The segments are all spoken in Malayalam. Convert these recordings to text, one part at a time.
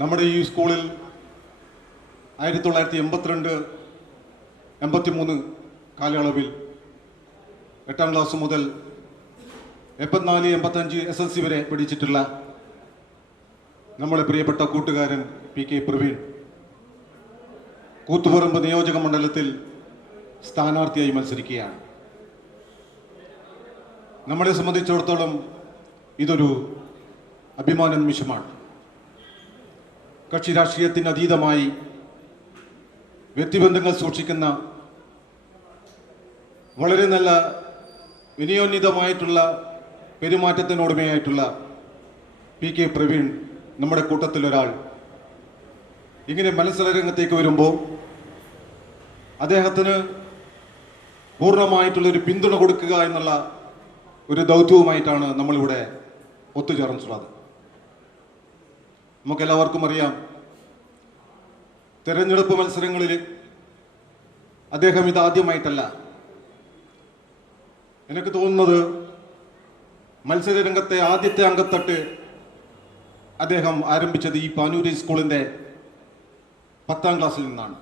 നമ്മുടെ ഈ സ്കൂളിൽ 1982-83 കാലയളവിൽ 8ാം ക്ലാസ് മുതൽ 84-85 SSLC വരെ പഠിച്ചിട്ടുള്ള നമ്മളെ പ്രിയപ്പെട്ട കൂട്ടുകാരൻ PK പ്രവീൺ കൂത്തുപറമ്പ് നിയോജക മണ്ഡലത്തിൽ സ്ഥാനാർത്ഥിയായി മത്സരിക്കുകയാണ്. നമ്മളെ സംബന്ധിച്ചിടത്തോളം ഇതൊരു അഭിമാന നിമിഷമാണ്. കക്ഷി രാഷ്ട്രീയത്തിന് അതീതമായി വ്യക്തിബന്ധങ്ങൾ സൂക്ഷിക്കുന്ന വളരെ നല്ല വിനയോന്നിതമായിട്ടുള്ള പെരുമാറ്റത്തിനുടമയായിട്ടുള്ള PK പ്രവീൺ നമ്മുടെ കൂട്ടത്തിലൊരാൾ ഇങ്ങനെ മത്സരരംഗത്തേക്ക് വരുമ്പോൾ അദ്ദേഹത്തിന് പൂർണ്ണമായിട്ടുള്ളൊരു പിന്തുണ കൊടുക്കുക എന്നുള്ള ഒരു ദൗത്യവുമായിട്ടാണ് നമ്മളിവിടെ ഒത്തുചേർന്നിട്ടുള്ളത്. നമുക്കെല്ലാവർക്കും അറിയാം, തെരഞ്ഞെടുപ്പ് മത്സരങ്ങളിൽ അദ്ദേഹം ഇതാദ്യമായിട്ടല്ല. എനിക്ക് തോന്നുന്നത് മത്സരരംഗത്തെ ആദ്യത്തെ അംഗത്തട്ട് അദ്ദേഹം ആരംഭിച്ചത് ഈ പാനൂരി സ്കൂളിൻ്റെ 10ാം ക്ലാസ്സിൽ നിന്നാണ്.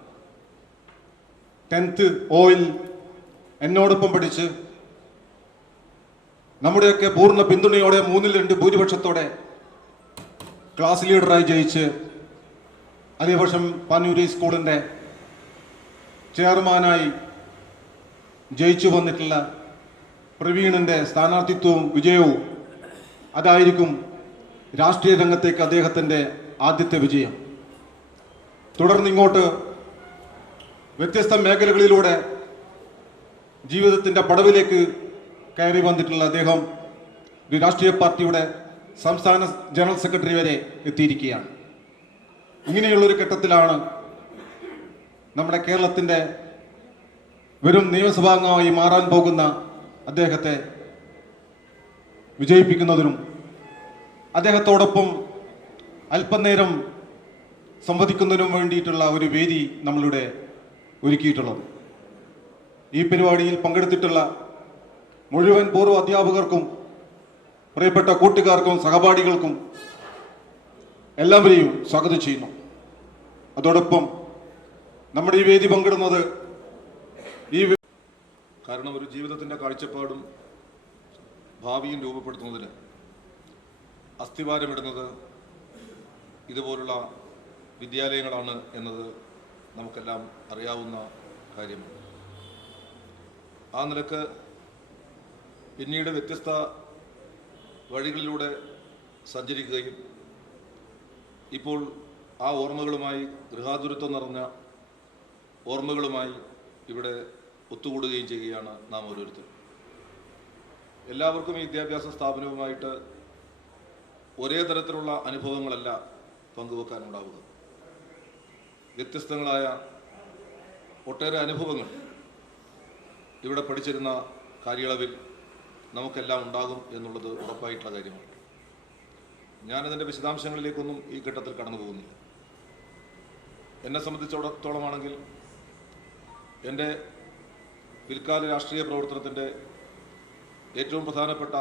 10th ഓയിൽ എന്നോടൊപ്പം പഠിച്ച് നമ്മുടെയൊക്കെ പൂർണ്ണ പിന്തുണയോടെ 3-2 ഭൂരിപക്ഷത്തോടെ ക്ലാസ് ലീഡറായി ജയിച്ച് അതേവർഷം പാനൂരി സ്കൂളിൻ്റെ ചെയർമാനായി ജയിച്ചു വന്നിട്ടുള്ള പ്രവീണിൻ്റെ സ്ഥാനാർത്ഥിത്വവും വിജയവും അതായിരിക്കും രാഷ്ട്രീയ രംഗത്തേക്ക് അദ്ദേഹത്തിൻ്റെ ആദ്യത്തെ വിജയം. തുടർന്നിങ്ങോട്ട് വ്യത്യസ്ത മേഖലകളിലൂടെ ജീവിതത്തിൻ്റെ പടവിലേക്ക് കയറി വന്നിട്ടുള്ള അദ്ദേഹം ഒരു രാഷ്ട്രീയ പാർട്ടിയുടെ സംസ്ഥാന ജനറൽ സെക്രട്ടറി വരെ എത്തിയിരിക്കുകയാണ്. ഇങ്ങനെയുള്ളൊരു ഘട്ടത്തിലാണ് നമ്മുടെ കേരളത്തിൻ്റെ വരും നിയമസഭാംഗമായി മാറാൻ പോകുന്ന അദ്ദേഹത്തെ വിജയിപ്പിക്കുന്നതിനും അദ്ദേഹത്തോടൊപ്പം അല്പനേരം സംവദിക്കുന്നതിനും വേണ്ടിയിട്ടുള്ള ഒരു വേദി നമ്മളിവിടെ ഒരുക്കിയിട്ടുള്ളത്. ഈ പരിപാടിയിൽ പങ്കെടുത്തിട്ടുള്ള മുഴുവൻ പൂർവ്വ അധ്യാപകർക്കും പ്രിയപ്പെട്ട കൂട്ടുകാർക്കും സഹപാഠികൾക്കും എല്ലാവരെയും സ്വാഗതം ചെയ്യുന്നു. അതോടൊപ്പം നമ്മുടെ ഈ വേദി പങ്കിടുന്നത് കാരണം ഒരു ജീവിതത്തിൻ്റെ കാഴ്ചപ്പാടും ഭാവിയും രൂപപ്പെടുത്തുന്നതിന് അസ്ഥിവാരമിടുന്നത് ഇതുപോലുള്ള വിദ്യാലയങ്ങളാണ് എന്നത് നമുക്കെല്ലാം അറിയാവുന്ന കാര്യമാണ്. ആ നിലക്ക് പിന്നീട് വ്യത്യസ്ത വഴികളിലൂടെ സഞ്ചരിക്കുകയും ഇപ്പോൾ ആ ഓർമ്മകളുമായി ഗൃഹാതുരത്വം നിറഞ്ഞ ഓർമ്മകളുമായി ഇവിടെ ഒത്തുകൂടുകയും ചെയ്യുകയാണ് നാം ഓരോരുത്തരും. എല്ലാവർക്കും ഈ വിദ്യാഭ്യാസ സ്ഥാപനവുമായിട്ട് ഒരേ തരത്തിലുള്ള അനുഭവങ്ങളല്ല പങ്കുവെക്കാനുണ്ടാവുക. വ്യത്യസ്തങ്ങളായ ഒട്ടേറെ അനുഭവങ്ങൾ ഇവിടെ പഠിച്ചിരുന്ന കാലയളവിൽ നമുക്കെല്ലാം ഉണ്ടാകും എന്നുള്ളത് ഉറപ്പായിട്ടുള്ള കാര്യമാണ്. ഞാനതിൻ്റെ വിശദാംശങ്ങളിലേക്കൊന്നും ഈ ഘട്ടത്തിൽ കടന്നു പോകുന്നില്ല. എന്നെ സംബന്ധിച്ചിടത്തോളമാണെങ്കിൽ എൻ്റെ പിൽക്കാല രാഷ്ട്രീയ പ്രവർത്തനത്തിൻ്റെ ഏറ്റവും പ്രധാനപ്പെട്ട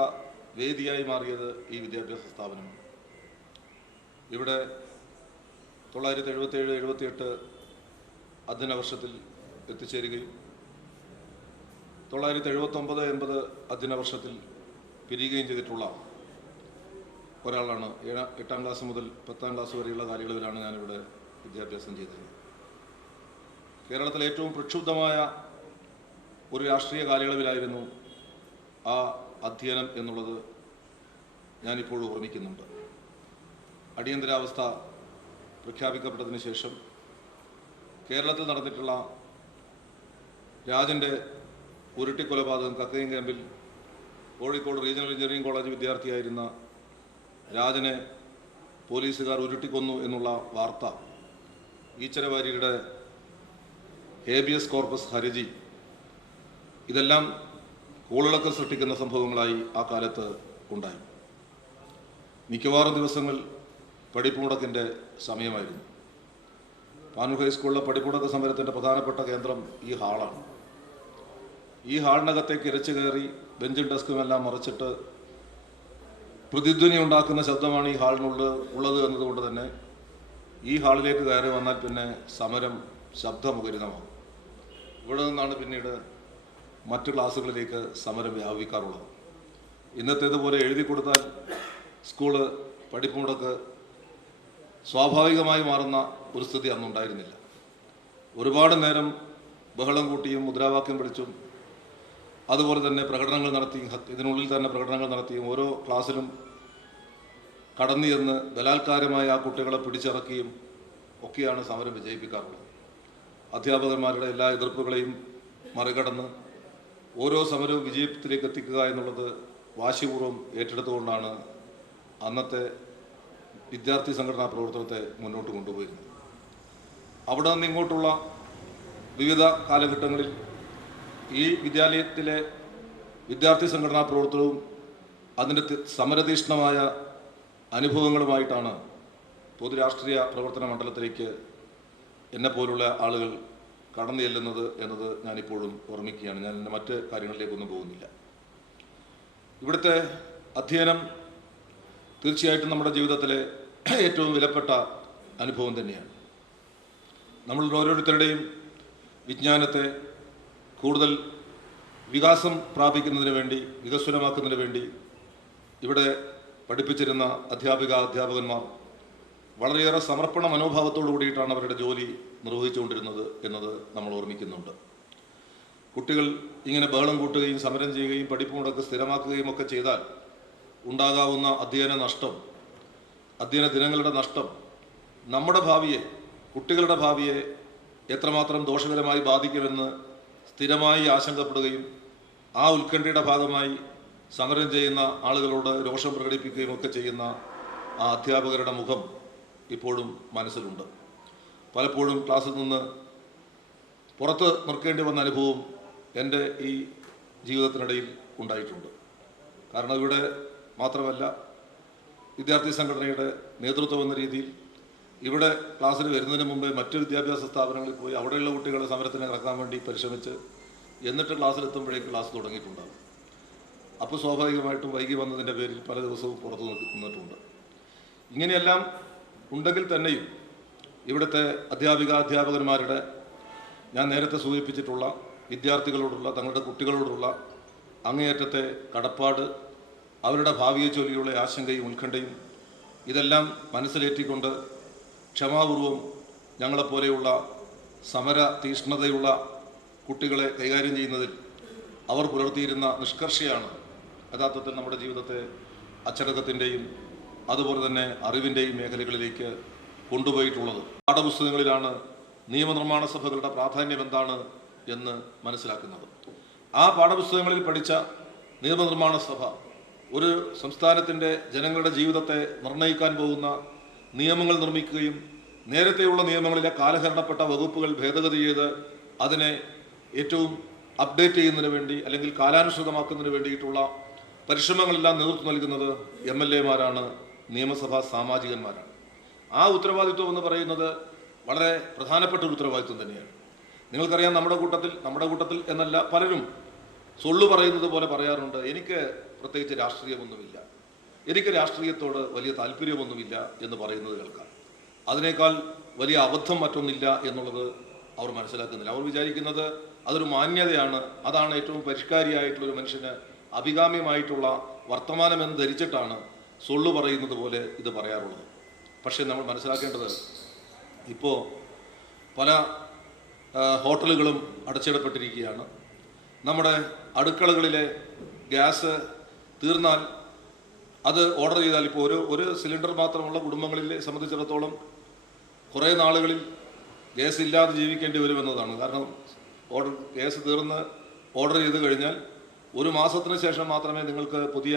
വേദിയായി മാറിയത് ഈ വിദ്യാഭ്യാസ സ്ഥാപനമാണ്. ഇവിടെ 1977-78 അധ്യയന വർഷത്തിൽ എത്തിച്ചേരുകയും 1979-80 അധ്യയന വർഷത്തിൽ പിരിയുകയും ചെയ്തിട്ടുള്ള ഒരാളാണ്. 8ാം ക്ലാസ് മുതൽ 10ാം ക്ലാസ് വരെയുള്ള കാലയളവിലാണ് ഞാനിവിടെ വിദ്യാഭ്യാസം ചെയ്തിരുന്നത്. കേരളത്തിലെ ഏറ്റവും പ്രക്ഷുബ്ധമായ ഒരു രാഷ്ട്രീയ കാലയളവിലായിരുന്നു ആ അധ്യയനം എന്നുള്ളത് ഞാനിപ്പോഴും ഓർമ്മിക്കുന്നുണ്ട്. അടിയന്തരാവസ്ഥ പ്രഖ്യാപിക്കപ്പെട്ടതിന് ശേഷം കേരളത്തിൽ നടന്നിട്ടുള്ള രാജൻ്റെ ഉരുട്ടിക്കൊലപാതകം, കക്കയം ക്യാമ്പിൽ കോഴിക്കോട് റീജിയണൽ എഞ്ചിനീയറിംഗ് കോളേജ് വിദ്യാർത്ഥിയായിരുന്ന രാജനെ പോലീസുകാർ ഉരുട്ടിക്കൊന്നു എന്നുള്ള വാർത്ത, ഈച്ചരവാര്യരുടെ ഹേബിയസ് കോർപ്പസ് ഹർജി, ഇതെല്ലാം കോളിളക്കം സൃഷ്ടിക്കുന്ന സംഭവങ്ങളായി ആ കാലത്ത് ഉണ്ടായി. മിക്കവാറും ദിവസങ്ങൾ പഠിപ്പുമുടക്കിൻ്റെ സമയമായിരുന്നു. പാനൂർ ഹൈസ്കൂളിലെ പഠിപ്പുമുടക്ക് സമരത്തിൻ്റെ പ്രധാനപ്പെട്ട കേന്ദ്രം ഈ ഹാളാണ്. ഈ ഹാളിനകത്തേക്ക് ഇരച്ചു കയറി ബെഞ്ചും ഡെസ്കുമെല്ലാം മറച്ചിട്ട് പ്രതിധ്വനി ഉണ്ടാക്കുന്ന ശബ്ദമാണ് ഈ ഹാളിനുള്ളത് എന്നതുകൊണ്ട് തന്നെ ഈ ഹാളിലേക്ക് കയറി വന്നാൽ പിന്നെ സമരം ശബ്ദമുഖരിതമാകും. ഇവിടെ നിന്നാണ് പിന്നീട് മറ്റു ക്ലാസ്സുകളിലേക്ക് സമരം വ്യാപിക്കാറുള്ളത്. ഇന്നത്തേതുപോലെ എഴുതി കൊടുത്താൽ സ്കൂള് പഠിപ്പുമുടക്ക് സ്വാഭാവികമായി മാറുന്ന ഒരു സ്ഥിതി അന്നുണ്ടായിരുന്നില്ല. ഒരുപാട് നേരം ബഹളം കൂട്ടിയും മുദ്രാവാക്യം വിളിച്ചും അതുപോലെ തന്നെ പ്രകടനങ്ങൾ നടത്തിയും ഇതിനുള്ളിൽ തന്നെ പ്രകടനങ്ങൾ നടത്തിയും ഓരോ ക്ലാസ്സിലും കടന്നു ചെന്ന് ബലാത്കാരമായ ആ കുട്ടികളെ പിടിച്ചിറക്കിയും ഒക്കെയാണ് സമരം വിജയിപ്പിക്കാറുള്ളത്. അധ്യാപകന്മാരുടെ എല്ലാ എതിർപ്പുകളെയും മറികടന്ന് ഓരോ സമരവും വിജയത്തിലേക്ക് എത്തിക്കുക എന്നുള്ളത് വാശിപൂർവ്വം ഏറ്റെടുത്തുകൊണ്ടാണ് അന്നത്തെ വിദ്യാർത്ഥി സംഘടനാ പ്രവർത്തനത്തെ മുന്നോട്ട് കൊണ്ടുപോയിരുന്നത്. അവിടെ നിന്ന് ഇങ്ങോട്ടുള്ള വിവിധ കാലഘട്ടങ്ങളിൽ ഈ വിദ്യാലയത്തിലെ വിദ്യാർത്ഥി സംഘടനാ പ്രവർത്തനവും അതിൻ്റെ സമരതീഷ്ണമായ അനുഭവങ്ങളുമായിട്ടാണ് പൊതുരാഷ്ട്രീയ പ്രവർത്തന മണ്ഡലത്തിലേക്ക് എന്നെപ്പോലുള്ള ആളുകൾ കടന്നു ചെല്ലുന്നത് എന്നത് ഞാനിപ്പോഴും ഓർമ്മിക്കുകയാണ്. ഞാൻ എൻ്റെ മറ്റ് കാര്യങ്ങളിലേക്കൊന്നും പോകുന്നില്ല. ഇവിടുത്തെ അധ്യയനം തീർച്ചയായിട്ടും നമ്മുടെ ജീവിതത്തിലെ ഏറ്റവും വിലപ്പെട്ട അനുഭവം തന്നെയാണ്. നമ്മൾ ഓരോരുത്തരുടെയും വിജ്ഞാനത്തെ കൂടുതൽ വികാസം പ്രാപിക്കുന്നതിന് വേണ്ടി, വികസ്വരമാക്കുന്നതിന് വേണ്ടി ഇവിടെ പഠിപ്പിച്ചിരുന്ന അധ്യാപകന്മാർ വളരെയേറെ സമർപ്പണ മനോഭാവത്തോടു കൂടിയിട്ടാണ് അവരുടെ ജോലി നിർവഹിച്ചുകൊണ്ടിരുന്നത് എന്നത് നമ്മൾ ഓർമ്മിക്കുന്നുണ്ട്. കുട്ടികൾ ഇങ്ങനെ ബഹളം കൂട്ടുകയും സമരം ചെയ്യുകയും പഠിപ്പുമുടക്ക് സ്ഥിരമാക്കുകയും ഒക്കെ ചെയ്താൽ ഉണ്ടാകാവുന്ന അധ്യയന ദിനങ്ങളുടെ നഷ്ടം നമ്മുടെ ഭാവിയെ, കുട്ടികളുടെ ഭാവിയെ എത്രമാത്രം ദോഷകരമായി ബാധിക്കുമെന്ന് സ്ഥിരമായി ആശങ്കപ്പെടുകയും ആ ഉത്കണ്ഠയുടെ ഭാഗമായി സമരം ചെയ്യുന്ന ആളുകളോട് രോഷം പ്രകടിപ്പിക്കുകയും ഒക്കെ ചെയ്യുന്ന ആ അധ്യാപകരുടെ മുഖം ഇപ്പോഴും മനസ്സിലുണ്ട്. പലപ്പോഴും ക്ലാസ്സിൽ നിന്ന് പുറത്ത് നിൽക്കേണ്ടി വന്ന അനുഭവം എൻ്റെ ഈ ജീവിതത്തിനിടയിൽ ഉണ്ടായിട്ടുണ്ട്. കാരണം ഇവിടെ മാത്രമല്ല, വിദ്യാർത്ഥി സംഘടനയുടെ നേതൃത്വം എന്ന രീതിയിൽ ഇവിടെ ക്ലാസ്സിൽ വരുന്നതിന് മുമ്പേ മറ്റ് വിദ്യാഭ്യാസ സ്ഥാപനങ്ങളിൽ പോയി അവിടെയുള്ള കുട്ടികളെ സമരത്തിന് ഇറക്കാൻ വേണ്ടി പരിശ്രമിച്ച് എന്നിട്ട് ക്ലാസ്സിലെത്തുമ്പോഴേക്ക് ക്ലാസ് തുടങ്ങിയിട്ടുണ്ടാകും. അപ്പോൾ സ്വാഭാവികമായിട്ടും വൈകി വന്നതിൻ്റെ പേരിൽ പല ദിവസവും പുറത്തു നിന്നിട്ടുണ്ട്. ഇങ്ങനെയെല്ലാം ഉണ്ടെങ്കിൽ തന്നെയും ഇവിടുത്തെ അധ്യാപകന്മാരുടെ ഞാൻ നേരത്തെ സൂചിപ്പിച്ചിട്ടുള്ള വിദ്യാർത്ഥികളോടുള്ള, തങ്ങളുടെ കുട്ടികളോടുള്ള അങ്ങേയറ്റത്തെ കടപ്പാട്, അവരുടെ ഭാവിയെ ചൊല്ലിയുള്ള ആശങ്കയും ഉത്കണ്ഠയും ഇതെല്ലാം മനസ്സിലേറ്റിക്കൊണ്ട് ക്ഷമാപൂർവം ഞങ്ങളെപ്പോലെയുള്ള സമര തീഷ്ണതയുള്ള കുട്ടികളെ കൈകാര്യം ചെയ്യുന്നതിൽ അവർ പുലർത്തിയിരുന്ന നിഷ്കർഷയാണ് യഥാർത്ഥത്തിൽ നമ്മുടെ ജീവിതത്തെ അച്ചടക്കത്തിൻ്റെയും അതുപോലെ തന്നെ അറിവിൻ്റെയും മേഖലകളിലേക്ക് കൊണ്ടുപോയിട്ടുള്ളത്. പാഠപുസ്തകങ്ങളിലാണ് നിയമനിർമ്മാണ സഭകളുടെ പ്രാധാന്യം എന്താണ് എന്ന് മനസ്സിലാക്കുന്നത്. ആ പാഠപുസ്തകങ്ങളിൽ പഠിച്ച നിയമനിർമ്മാണ സഭ ഒരു സംസ്ഥാനത്തിൻ്റെ ജനങ്ങളുടെ ജീവിതത്തെ നിർണ്ണയിക്കാൻ പോകുന്ന നിയമങ്ങൾ നിർമ്മിക്കുകയും നേരത്തെയുള്ള നിയമങ്ങളിലെ കാലഹരണപ്പെട്ട വകുപ്പുകൾ ഭേദഗതി ചെയ്ത് അതിനെ ഏറ്റവും അപ്ഡേറ്റ് ചെയ്യുന്നതിന് വേണ്ടി അല്ലെങ്കിൽ കാലാനുസൃതമാക്കുന്നതിന് വേണ്ടിയിട്ടുള്ള പരിശ്രമങ്ങളെല്ലാം നേതൃത്വം നൽകുന്നത് MLA-മാരാണ്, നിയമസഭാ സാമാജികന്മാരാണ്. ആ ഉത്തരവാദിത്വം എന്ന് പറയുന്നത് വളരെ പ്രധാനപ്പെട്ട ഒരു ഉത്തരവാദിത്വം തന്നെയാണ്. നിങ്ങൾക്കറിയാം, നമ്മുടെ കൂട്ടത്തിൽ എന്നല്ല പലരും സൊള്ളു പറയുന്നത് പോലെ പറയാറുണ്ട്, എനിക്ക് പ്രത്യേകിച്ച് രാഷ്ട്രീയമൊന്നുമില്ല, എനിക്ക് രാഷ്ട്രീയത്തോട് വലിയ താല്പര്യമൊന്നുമില്ല എന്ന് പറയുന്നത് കേൾക്കാം. അതിനേക്കാൾ വലിയ അബദ്ധം മറ്റൊന്നില്ല എന്നുള്ളത് അവർ മനസ്സിലാക്കുന്നില്ല. അവർ വിചാരിക്കുന്നത് അതൊരു മാന്യതയാണ്, അതാണ് ഏറ്റവും പരിഷ്കാരിയായിട്ടുള്ള ഒരു മനുഷ്യന് അഭികാമ്യമായിട്ടുള്ള വർത്തമാനമെന്ന് ധരിച്ചിട്ടാണ് സൊള്ളു പറയുന്നത് പോലെ ഇത് പറയാറുള്ളത്. പക്ഷേ നമ്മൾ മനസ്സിലാക്കേണ്ടത് ഇപ്പോൾ പല ഹോട്ടലുകളും അടച്ചിടപ്പെട്ടിരിക്കുകയാണ്. നമ്മുടെ അടുക്കളകളിലെ ഗ്യാസ് തീർന്നാൽ അത് ഓർഡർ ചെയ്താൽ ഇപ്പോൾ ഒരു സിലിണ്ടർ മാത്രമുള്ള കുടുംബങ്ങളെ സംബന്ധിച്ചിടത്തോളം കുറേ നാളുകളിൽ ഗ്യാസ് ഇല്ലാതെ ജീവിക്കേണ്ടി വരുമെന്നതാണ്. കാരണം ഗ്യാസ് തീർന്ന് ഓർഡർ ചെയ്ത് കഴിഞ്ഞാൽ ഒരു മാസത്തിന് ശേഷം മാത്രമേ നിങ്ങൾക്ക് പുതിയ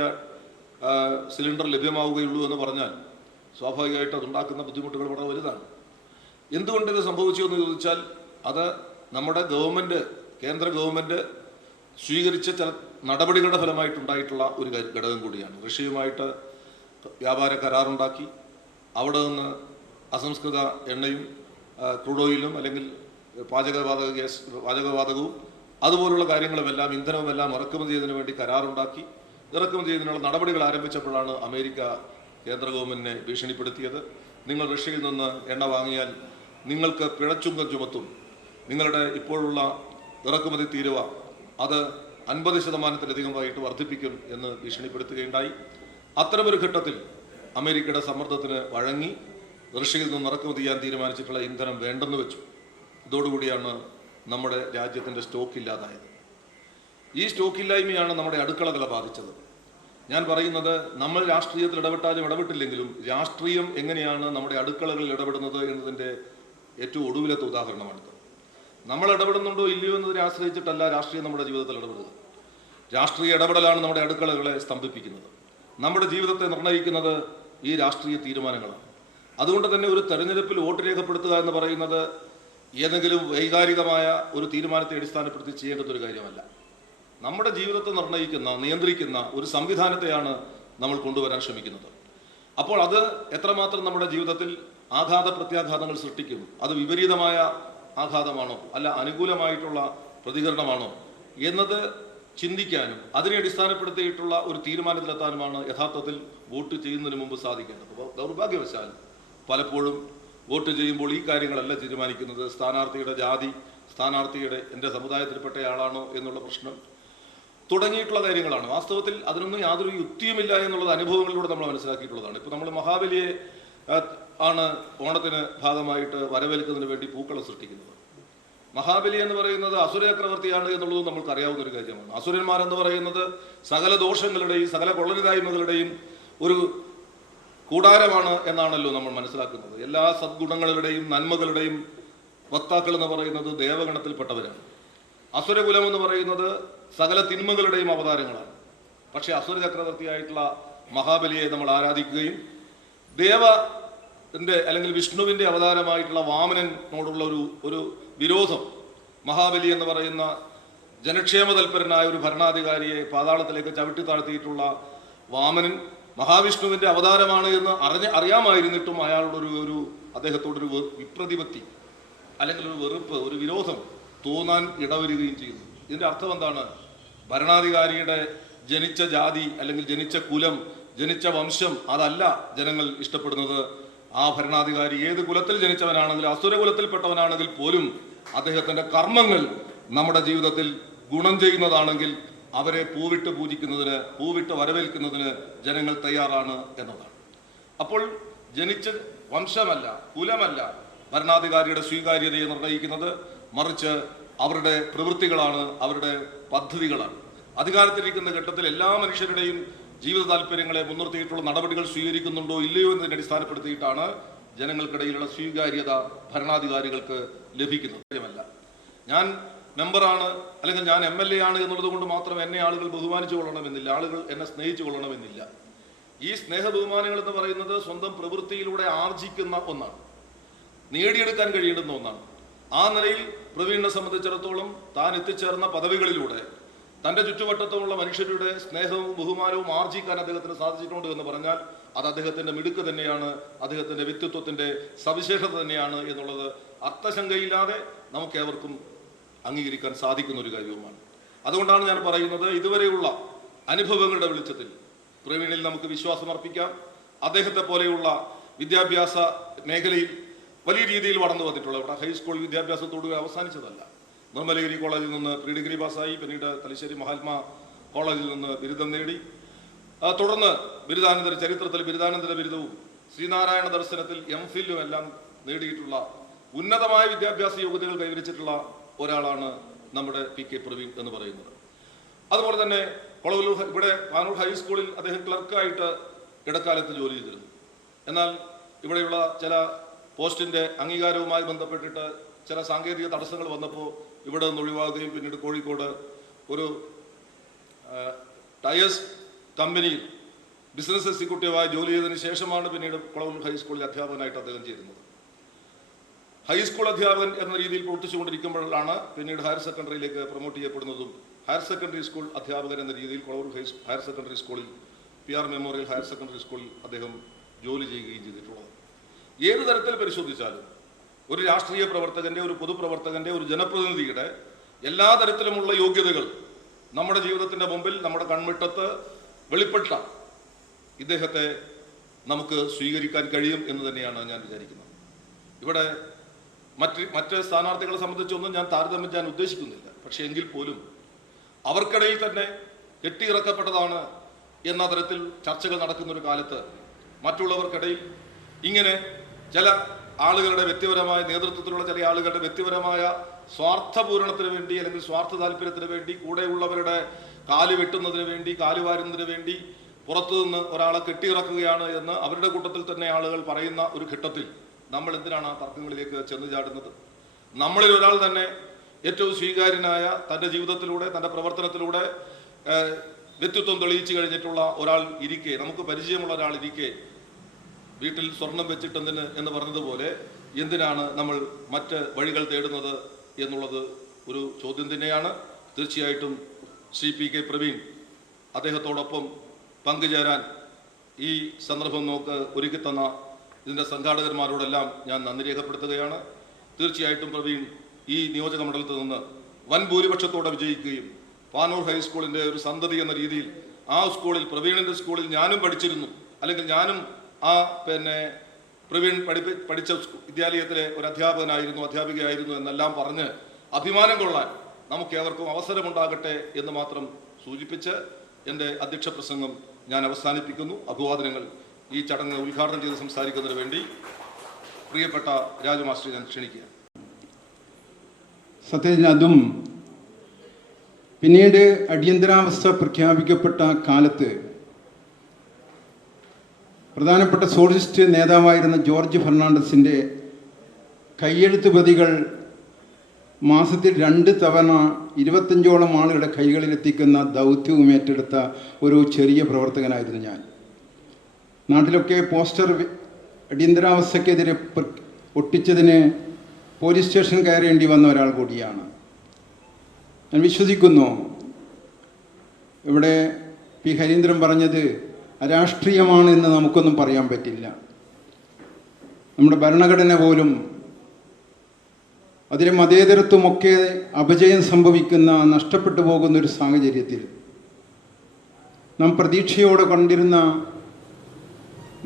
സിലിണ്ടർ ലഭ്യമാവുകയുള്ളൂ എന്ന് പറഞ്ഞാൽ സ്വാഭാവികമായിട്ട് അതുണ്ടാക്കുന്ന ബുദ്ധിമുട്ടുകൾ വളരെ വലുതാണ്. എന്തുകൊണ്ടിത് സംഭവിച്ചു എന്ന് ചോദിച്ചാൽ അത് നമ്മുടെ കേന്ദ്ര ഗവൺമെൻറ് സ്വീകരിച്ച ചില നടപടികളുടെ ഫലമായിട്ടുണ്ടായിട്ടുള്ള ഒരു ഘടകം കൂടിയാണ്. റഷ്യയുമായിട്ട് വ്യാപാര കരാറുണ്ടാക്കി അവിടെ നിന്ന് എണ്ണയും ക്രൂഡ് ഓയിലും അല്ലെങ്കിൽ പാചകവാതകവും അതുപോലുള്ള കാര്യങ്ങളുമെല്ലാം ഇന്ധനവുമെല്ലാം ഇറക്കുമതി ചെയ്യുന്നതിന് വേണ്ടി കരാറുണ്ടാക്കി ഇറക്കുമതി ചെയ്യുന്നതിനുള്ള നടപടികൾ ആരംഭിച്ചപ്പോഴാണ് അമേരിക്ക കേന്ദ്ര ഗവൺമെൻറ്റിനെ ഭീഷണിപ്പെടുത്തിയത്. നിങ്ങൾ റഷ്യയിൽ നിന്ന് എണ്ണ വാങ്ങിയാൽ നിങ്ങൾക്ക് പിഴച്ചുങ്കം ചുമത്തും, നിങ്ങളുടെ ഇപ്പോഴുള്ള ഇറക്കുമതി തീരുവ അത് 50%-ലധികമായിട്ട് വർദ്ധിപ്പിക്കും എന്ന് ഭീഷണിപ്പെടുത്തുകയുണ്ടായി. അത്തരമൊരു ഘട്ടത്തിൽ അമേരിക്കയുടെ സമ്മർദ്ദത്തിന് വഴങ്ങി റഷ്യയിൽ നിന്ന് ഇറക്കുമതി ചെയ്യാൻ തീരുമാനിച്ചിട്ടുള്ള ഇന്ധനം വേണ്ടെന്ന് വെച്ചു. ഇതോടുകൂടിയാണ് നമ്മുടെ രാജ്യത്തിൻ്റെ സ്റ്റോക്ക് ഇല്ലാതായത്. ഈ സ്റ്റോക്കില്ലായ്മയാണ് നമ്മുടെ അടുക്കളകളെ ബാധിച്ചത്. ഞാൻ പറയുന്നത് നമ്മൾ രാഷ്ട്രീയത്തിൽ ഇടപെട്ടാലും ഇടപെട്ടില്ലെങ്കിലും രാഷ്ട്രീയം എങ്ങനെയാണ് നമ്മുടെ അടുക്കളകളിൽ ഇടപെടുന്നത് എന്നതിൻ്റെ ഏറ്റവും ഒടുവിലത്തെ ഉദാഹരണമാണിത്. നമ്മൾ ഇടപെടുന്നുണ്ടോ ഇല്ലയോ എന്നതിനെ ആശ്രയിച്ചിട്ടല്ല രാഷ്ട്രീയം നമ്മുടെ ജീവിതത്തിൽ ഇടപെടുക. രാഷ്ട്രീയ ഇടപെടലാണ് നമ്മുടെ അടുക്കളകളെ സ്തംഭിപ്പിക്കുന്നത്. നമ്മുടെ ജീവിതത്തെ നിർണ്ണയിക്കുന്നത് ഈ രാഷ്ട്രീയ തീരുമാനങ്ങളാണ്. അതുകൊണ്ട് തന്നെ ഒരു തെരഞ്ഞെടുപ്പിൽ വോട്ട് രേഖപ്പെടുത്തുക എന്ന് പറയുന്നത് ഏതെങ്കിലും വൈകാരികമായ ഒരു തീരുമാനത്തെ അടിസ്ഥാനപ്പെടുത്തി ചെയ്യേണ്ടത് ഒരു കാര്യമല്ല. നമ്മുടെ ജീവിതത്തെ നിയന്ത്രിക്കുന്ന ഒരു സംവിധാനത്തെയാണ് നമ്മൾ കൊണ്ടുവരാൻ ശ്രമിക്കുന്നത്. അപ്പോൾ അത് എത്രമാത്രം നമ്മുടെ ജീവിതത്തിൽ പ്രത്യാഘാതങ്ങൾ സൃഷ്ടിക്കും, അത് വിപരീതമായ ആഘാതമാണോ അല്ല അനുകൂലമായിട്ടുള്ള പ്രതികരണമാണോ എന്നത് ചിന്തിക്കാനും അതിനെ അടിസ്ഥാനപ്പെടുത്തിയിട്ടുള്ള ഒരു തീരുമാനത്തിലെത്താനുമാണ് യഥാർത്ഥത്തിൽ വോട്ട് ചെയ്യുന്നതിന് മുമ്പ് സാധിക്കേണ്ടത്. ദൗർഭാഗ്യവശാൽ പലപ്പോഴും വോട്ട് ചെയ്യുമ്പോൾ ഈ കാര്യങ്ങളല്ല തീരുമാനിക്കുന്നത്. സ്ഥാനാർത്ഥിയുടെ ജാതി, സ്ഥാനാർത്ഥിയുടെ എൻ്റെ സമുദായത്തിൽപ്പെട്ടയാളാണോ എന്നുള്ള പ്രശ്നം തുടങ്ങിയിട്ടുള്ള കാര്യങ്ങളാണ്. വാസ്തവത്തിൽ അതിനൊന്നും യാതൊരു യുക്തിയുമില്ല എന്നുള്ളത് അനുഭവങ്ങളിലൂടെ നമ്മൾ മനസ്സിലാക്കിയിട്ടുള്ളതാണ്. ഇപ്പോൾ നമ്മൾ മഹാബലിയെ ആണ് ഓണത്തിന് ഭാഗമായിട്ട് വരവേൽക്കുന്നതിന് വേണ്ടി പൂക്കളം സൃഷ്ടിക്കുന്നത്. മഹാബലി എന്ന് പറയുന്നത് അസുര ചക്രവർത്തിയാണ് എന്നുള്ളതും നമ്മൾക്ക് അറിയാവുന്ന ഒരു കാര്യമാണ്. അസുരന്മാരെന്ന് പറയുന്നത് സകല ദോഷങ്ങളുടെയും സകല കൊള്ളരുതായ്മകളുടെയും ഒരു കൂടാരമാണ് എന്നാണല്ലോ നമ്മൾ മനസ്സിലാക്കുന്നത്. എല്ലാ സദ്ഗുണങ്ങളുടെയും നന്മകളുടെയും വക്താക്കൾ എന്ന് പറയുന്നത് ദേവഗണത്തിൽപ്പെട്ടവരാണ്. അസുരകുലം എന്ന് പറയുന്നത് സകല തിന്മകളുടെയും അവതാരങ്ങളാണ്. പക്ഷേ അസുര ചക്രവർത്തിയായിട്ടുള്ള മഹാബലിയെ നമ്മൾ ആരാധിക്കുകയും അല്ലെങ്കിൽ വിഷ്ണുവിൻ്റെ അവതാരമായിട്ടുള്ള വാമനനോടുള്ള ഒരു വിരോധം, മഹാബലി എന്ന് പറയുന്ന ജനക്ഷേമ തൽപരനായ ഒരു ഭരണാധികാരിയെ പാതാളത്തിലേക്ക് ചവിട്ടി താഴ്ത്തിയിട്ടുള്ള വാമനൻ മഹാവിഷ്ണുവിൻ്റെ അവതാരമാണ് എന്ന് അറിയാമായിരുന്നിട്ടും അയാളോടൊരു അദ്ദേഹത്തോടൊരു വിപ്രതിപത്തി അല്ലെങ്കിൽ ഒരു വെറുപ്പ്, ഒരു വിരോധം തോന്നാൻ ഇടവരികയും ചെയ്യുന്നു. ഇതിൻ്റെ അർത്ഥം എന്താണ്? ഭരണാധികാരിയുടെ ജനിച്ച ജാതി അല്ലെങ്കിൽ ജനിച്ച കുലം, ജനിച്ച വംശം അതല്ല ജനങ്ങൾ ഇഷ്ടപ്പെടുന്നത്. ആ ഭരണാധികാരി ഏത് കുലത്തിൽ ജനിച്ചവനാണെങ്കിൽ, അസുരകുലത്തിൽപ്പെട്ടവനാണെങ്കിൽ പോലും അദ്ദേഹത്തിൻ്റെ കർമ്മങ്ങൾ നമ്മുടെ ജീവിതത്തിൽ ഗുണം ചെയ്യുന്നതാണെങ്കിൽ അവരെ പൂവിട്ട് പൂജിക്കുന്നതിന്, പൂവിട്ട് വരവേൽക്കുന്നതിന് ജനങ്ങൾ തയ്യാറാണ് എന്നതാണ്. അപ്പോൾ ജനിച്ച വംശമല്ല, കുലമല്ല ഭരണാധികാരിയുടെ സ്വീകാര്യതയെ നിർണ്ണയിക്കുന്നത്, മറിച്ച് അവരുടെ പ്രവൃത്തികളാണ്, അവരുടെ പദ്ധതികളാണ്. അധികാരത്തിലിരിക്കുന്ന ഘട്ടത്തിൽ എല്ലാ മനുഷ്യരുടെയും ജീവിത താല്പര്യങ്ങളെ മുൻനിർത്തിയിട്ടുള്ള നടപടികൾ സ്വീകരിക്കുന്നുണ്ടോ ഇല്ലയോ എന്നതിനെ അടിസ്ഥാനപ്പെടുത്തിയിട്ടാണ് ജനങ്ങൾക്കിടയിലുള്ള സ്വീകാര്യത ഭരണാധികാരികൾക്ക് ലഭിക്കുന്നത്. കാര്യമല്ല ഞാൻ മെമ്പറാണ് അല്ലെങ്കിൽ ഞാൻ MLA ആണ് എന്നുള്ളത് കൊണ്ട് മാത്രം എന്നെ ആളുകൾ ബഹുമാനിച്ചു കൊള്ളണമെന്നില്ല, ആളുകൾ എന്നെ സ്നേഹിച്ചു കൊള്ളണമെന്നില്ല. ഈ സ്നേഹ ബഹുമാനങ്ങൾ എന്ന് പറയുന്നത് സ്വന്തം പ്രവൃത്തിയിലൂടെ ആർജിക്കുന്ന ഒന്നാണ്, നേടിയെടുക്കാൻ കഴിയേണ്ടുന്ന ഒന്നാണ്. ആ നിലയിൽ പ്രവീണിനെ സംബന്ധിച്ചിടത്തോളം താൻ എത്തിച്ചേർന്ന പദവികളിലൂടെ തൻ്റെ ചുറ്റുവട്ടത്തുമുള്ള മനുഷ്യരുടെ സ്നേഹവും ബഹുമാനവും ആർജിക്കാൻ അദ്ദേഹത്തിന് സാധിച്ചിട്ടുണ്ട് എന്ന് പറഞ്ഞാൽ അത് അദ്ദേഹത്തിൻ്റെ മിടുക്ക് തന്നെയാണ്, അദ്ദേഹത്തിൻ്റെ വ്യക്തിത്വത്തിൻ്റെ സവിശേഷത തന്നെയാണ് എന്നുള്ളത് അർത്ഥശങ്കയില്ലാതെ നമുക്കേവർക്കും അംഗീകരിക്കാൻ സാധിക്കുന്ന ഒരു കാര്യവുമാണ്. അതുകൊണ്ടാണ് ഞാൻ പറയുന്നത്, ഇതുവരെയുള്ള അനുഭവങ്ങളുടെ വെളിച്ചത്തിൽ പ്രവീണിൽ നമുക്ക് വിശ്വാസം അർപ്പിക്കാം. അദ്ദേഹത്തെ പോലെയുള്ള വിദ്യാഭ്യാസ മേഖലയിൽ വലിയ രീതിയിൽ വളർന്നു വന്നിട്ടുള്ള ഇവിടെ ഹൈസ്കൂൾ വിദ്യാഭ്യാസത്തോട് അവസാനിച്ചതല്ല. നിർമ്മലഗിരി കോളേജിൽ നിന്ന് പ്രീ ഡിഗ്രി പാസ്സായി, പിന്നീട് തലശ്ശേരി മഹാത്മാ കോളേജിൽ നിന്ന് ബിരുദം നേടി, തുടർന്ന് ചരിത്രത്തിൽ ബിരുദാനന്തര ബിരുദവും ശ്രീനാരായണ ദർശനത്തിൽ എംഫിലും എല്ലാം നേടിയിട്ടുള്ള ഉന്നതമായ വിദ്യാഭ്യാസ യോഗ്യതകൾ കൈവരിച്ചിട്ടുള്ള ഒരാളാണ് നമ്മുടെ പി കെ പ്രവീൺ എന്ന് പറയുന്നത്. അതുപോലെ തന്നെ കൊളവല്ലൂർ ഇവിടെ പാനൂർ ഹൈസ്കൂളിൽ അദ്ദേഹം ക്ലർക്കായിട്ട് ഇടക്കാലത്ത് ജോലി ചെയ്തിരുന്നു. എന്നാൽ ഇവിടെയുള്ള ചില പോസ്റ്റിൻ്റെ അംഗീകാരവുമായി ബന്ധപ്പെട്ടിട്ട് ചില സാങ്കേതിക തടസ്സങ്ങൾ വന്നപ്പോൾ ഇവിടെ നിന്ന് ഒഴിവാകുകയും പിന്നീട് കോഴിക്കോട് ഒരു ടയേഴ്സ് കമ്പനിയിൽ ബിസിനസ് എക്സിക്യൂട്ടീവായി ജോലി ചെയ്തതിന് ശേഷമാണ് പിന്നീട് കൊളവല്ലൂർ ഹൈസ്കൂളിൽ അധ്യാപകനായിട്ട് അദ്ദേഹം ചേരുന്നത്. ഹൈസ്കൂൾ അധ്യാപകൻ എന്ന രീതിയിൽ പ്രവർത്തിച്ചുകൊണ്ടിരിക്കുമ്പോഴാണ് പിന്നീട് ഹയർ സെക്കൻഡറിയിലേക്ക് പ്രൊമോട്ട് ചെയ്യപ്പെടുന്നതും ഹയർ സെക്കൻഡറി സ്കൂൾ അധ്യാപകൻ എന്ന രീതിയിൽ കൊളവല്ലൂർ ഹയർ സെക്കൻഡറി സ്കൂളിൽ PR മെമ്മോറിയൽ ഹയർ സെക്കൻഡറി സ്കൂളിൽ അദ്ദേഹം ജോലി ചെയ്യുകയും ചെയ്തിട്ടുള്ളത്. ഏത് തരത്തിൽ പരിശോധിച്ചാലും ഒരു രാഷ്ട്രീയ പ്രവർത്തകന്റെ, ഒരു പൊതുപ്രവർത്തകന്റെ, ഒരു ജനപ്രതിനിധിയുടെ എല്ലാ തരത്തിലുമുള്ള യോഗ്യതകൾ നമ്മുടെ ജീവിതത്തിന്റെ മുമ്പിൽ, നമ്മുടെ കൺമിട്ടത്ത് വെളിപ്പെട്ട ഇദ്ദേഹത്തെ നമുക്ക് സ്വീകരിക്കാൻ കഴിയും എന്ന് തന്നെയാണ് ഞാൻ വിചാരിക്കുന്നത്. ഇവിടെ മറ്റ് സ്ഥാനാർത്ഥികളെ സംബന്ധിച്ചൊന്നും ഞാൻ താരതമ്യം ചെയ്യാൻ ഉദ്ദേശിക്കുന്നില്ല. പക്ഷേ എങ്കിൽ പോലും അവർക്കിടയിൽ തന്നെ കെട്ടിയിറക്കപ്പെട്ടതാണ് എന്ന തരത്തിൽ ചർച്ചകൾ നടക്കുന്ന ഒരു കാലത്ത് മറ്റുള്ളവർക്കിടയിൽ ഇങ്ങനെ ചില ആളുകളുടെ വ്യക്തിപരമായ നേതൃത്വത്തിലുള്ള ചില ആളുകളുടെ വ്യക്തിപരമായ സ്വാർത്ഥപൂരണത്തിന് വേണ്ടി അല്ലെങ്കിൽ സ്വാർത്ഥ താല്പര്യത്തിന് വേണ്ടി കൂടെയുള്ളവരുടെ കാല് വെട്ടുന്നതിന് വേണ്ടി, കാല് വാരുന്നതിന് വേണ്ടി പുറത്തുനിന്ന് ഒരാളെ കെട്ടിയിറക്കുകയാണ് എന്ന് അവരുടെ കൂട്ടത്തിൽ തന്നെ ആളുകൾ പറയുന്ന ഒരു ഘട്ടത്തിൽ നമ്മൾ എന്തിനാണ് ആ തർക്കങ്ങളിലേക്ക് ചെന്നു ചാടുന്നത്? നമ്മളിൽ ഒരാൾ തന്നെ ഏറ്റവും സ്വീകാര്യനായ തൻ്റെ ജീവിതത്തിലൂടെ, തൻ്റെ പ്രവർത്തനത്തിലൂടെ വ്യക്തിത്വം തെളിയിച്ചു കഴിഞ്ഞിട്ടുള്ള ഒരാൾ ഇരിക്കെ, നമുക്ക് പരിചയമുള്ള ഒരാൾ ഇരിക്കെ വീട്ടിൽ സ്വർണം വെച്ചിട്ടെന്തിന് എന്ന് പറഞ്ഞതുപോലെ എന്തിനാണ് നമ്മൾ മറ്റ് വഴികൾ തേടുന്നത് എന്നുള്ളത് ഒരു ചോദ്യം തന്നെയാണ്. തീർച്ചയായിട്ടും ശ്രീ പി കെ പ്രവീൺ അദ്ദേഹത്തോടൊപ്പം പങ്കുചേരാൻ ഈ സന്ദർഭം നമുക്ക് ഒരുക്കിത്തന്ന ഇതിൻ്റെ സംഘാടകന്മാരോടെല്ലാം ഞാൻ നന്ദി രേഖപ്പെടുത്തുകയാണ്. തീർച്ചയായിട്ടും പ്രവീൺ ഈ നിയോജക മണ്ഡലത്തിൽ നിന്ന് വൻ ഭൂരിപക്ഷത്തോടെ വിജയിക്കുകയും പാനൂർ ഹൈസ്കൂളിൻ്റെ ഒരു സന്തതി എന്ന രീതിയിൽ ആ സ്കൂളിൽ, പ്രവീണിൻ്റെ സ്കൂളിൽ ഞാനും പഠിച്ചിരുന്നു, അല്ലെങ്കിൽ ഞാനും ആ പ്രവീൺ പഠിച്ച വിദ്യാലയത്തിലെ ഒരു അധ്യാപികയായിരുന്നു എന്നെല്ലാം പറഞ്ഞ് അഭിമാനം കൊള്ളാൻ നമുക്കേവർക്കും അവസരമുണ്ടാകട്ടെ എന്ന് മാത്രം സൂചിപ്പിച്ച് എൻ്റെ അധ്യക്ഷ പ്രസംഗം ഞാൻ അവസാനിപ്പിക്കുന്നു. അഭിവാദനങ്ങൾ. ഈ ചടങ്ങ് ഉദ്ഘാടനം ചെയ്ത് സംസാരിക്കുന്നതിന് വേണ്ടി പ്രിയപ്പെട്ട രാജമാസ്റ്റർ ഞാൻ ക്ഷണിക്കുക. സത്യത്തിൽ അതും പിന്നീട് അടിയന്തരാവസ്ഥ പ്രഖ്യാപിക്കപ്പെട്ട കാലത്ത് പ്രധാനപ്പെട്ട സോഷ്യലിസ്റ്റ് നേതാവായിരുന്ന ജോർജ് ഫെർണാണ്ടസിൻ്റെ കയ്യെഴുത്ത് പ്രതികൾ മാസത്തിൽ 2 തവണ 25ഓളം ആളുകളുടെ കൈകളിലെത്തിക്കുന്ന ദൗത്യവും ഏറ്റെടുത്ത ഒരു ചെറിയ പ്രവർത്തകനായിരുന്നു ഞാൻ. നാട്ടിലൊക്കെ പോസ്റ്റർ അടിയന്തരാവസ്ഥക്കെതിരെ ഒട്ടിച്ചതിന് പോലീസ് സ്റ്റേഷൻ കയറേണ്ടി വന്ന ഒരാൾ കൂടിയാണ്. ഞാൻ വിശ്വസിക്കുന്നു ഇവിടെ പി ഹരീന്ദ്രൻ പറഞ്ഞത് അരാഷ്ട്രീയമാണ് എന്ന് നമുക്കൊന്നും പറയാൻ പറ്റില്ല. നമ്മുടെ ഭരണഘടന പോലും അതിലെ മതേതരത്വമൊക്കെ അപജയം സംഭവിക്കുന്ന, നഷ്ടപ്പെട്ടു പോകുന്ന ഒരു സാഹചര്യത്തിൽ നാം പ്രതീക്ഷയോടെ കണ്ടിരുന്ന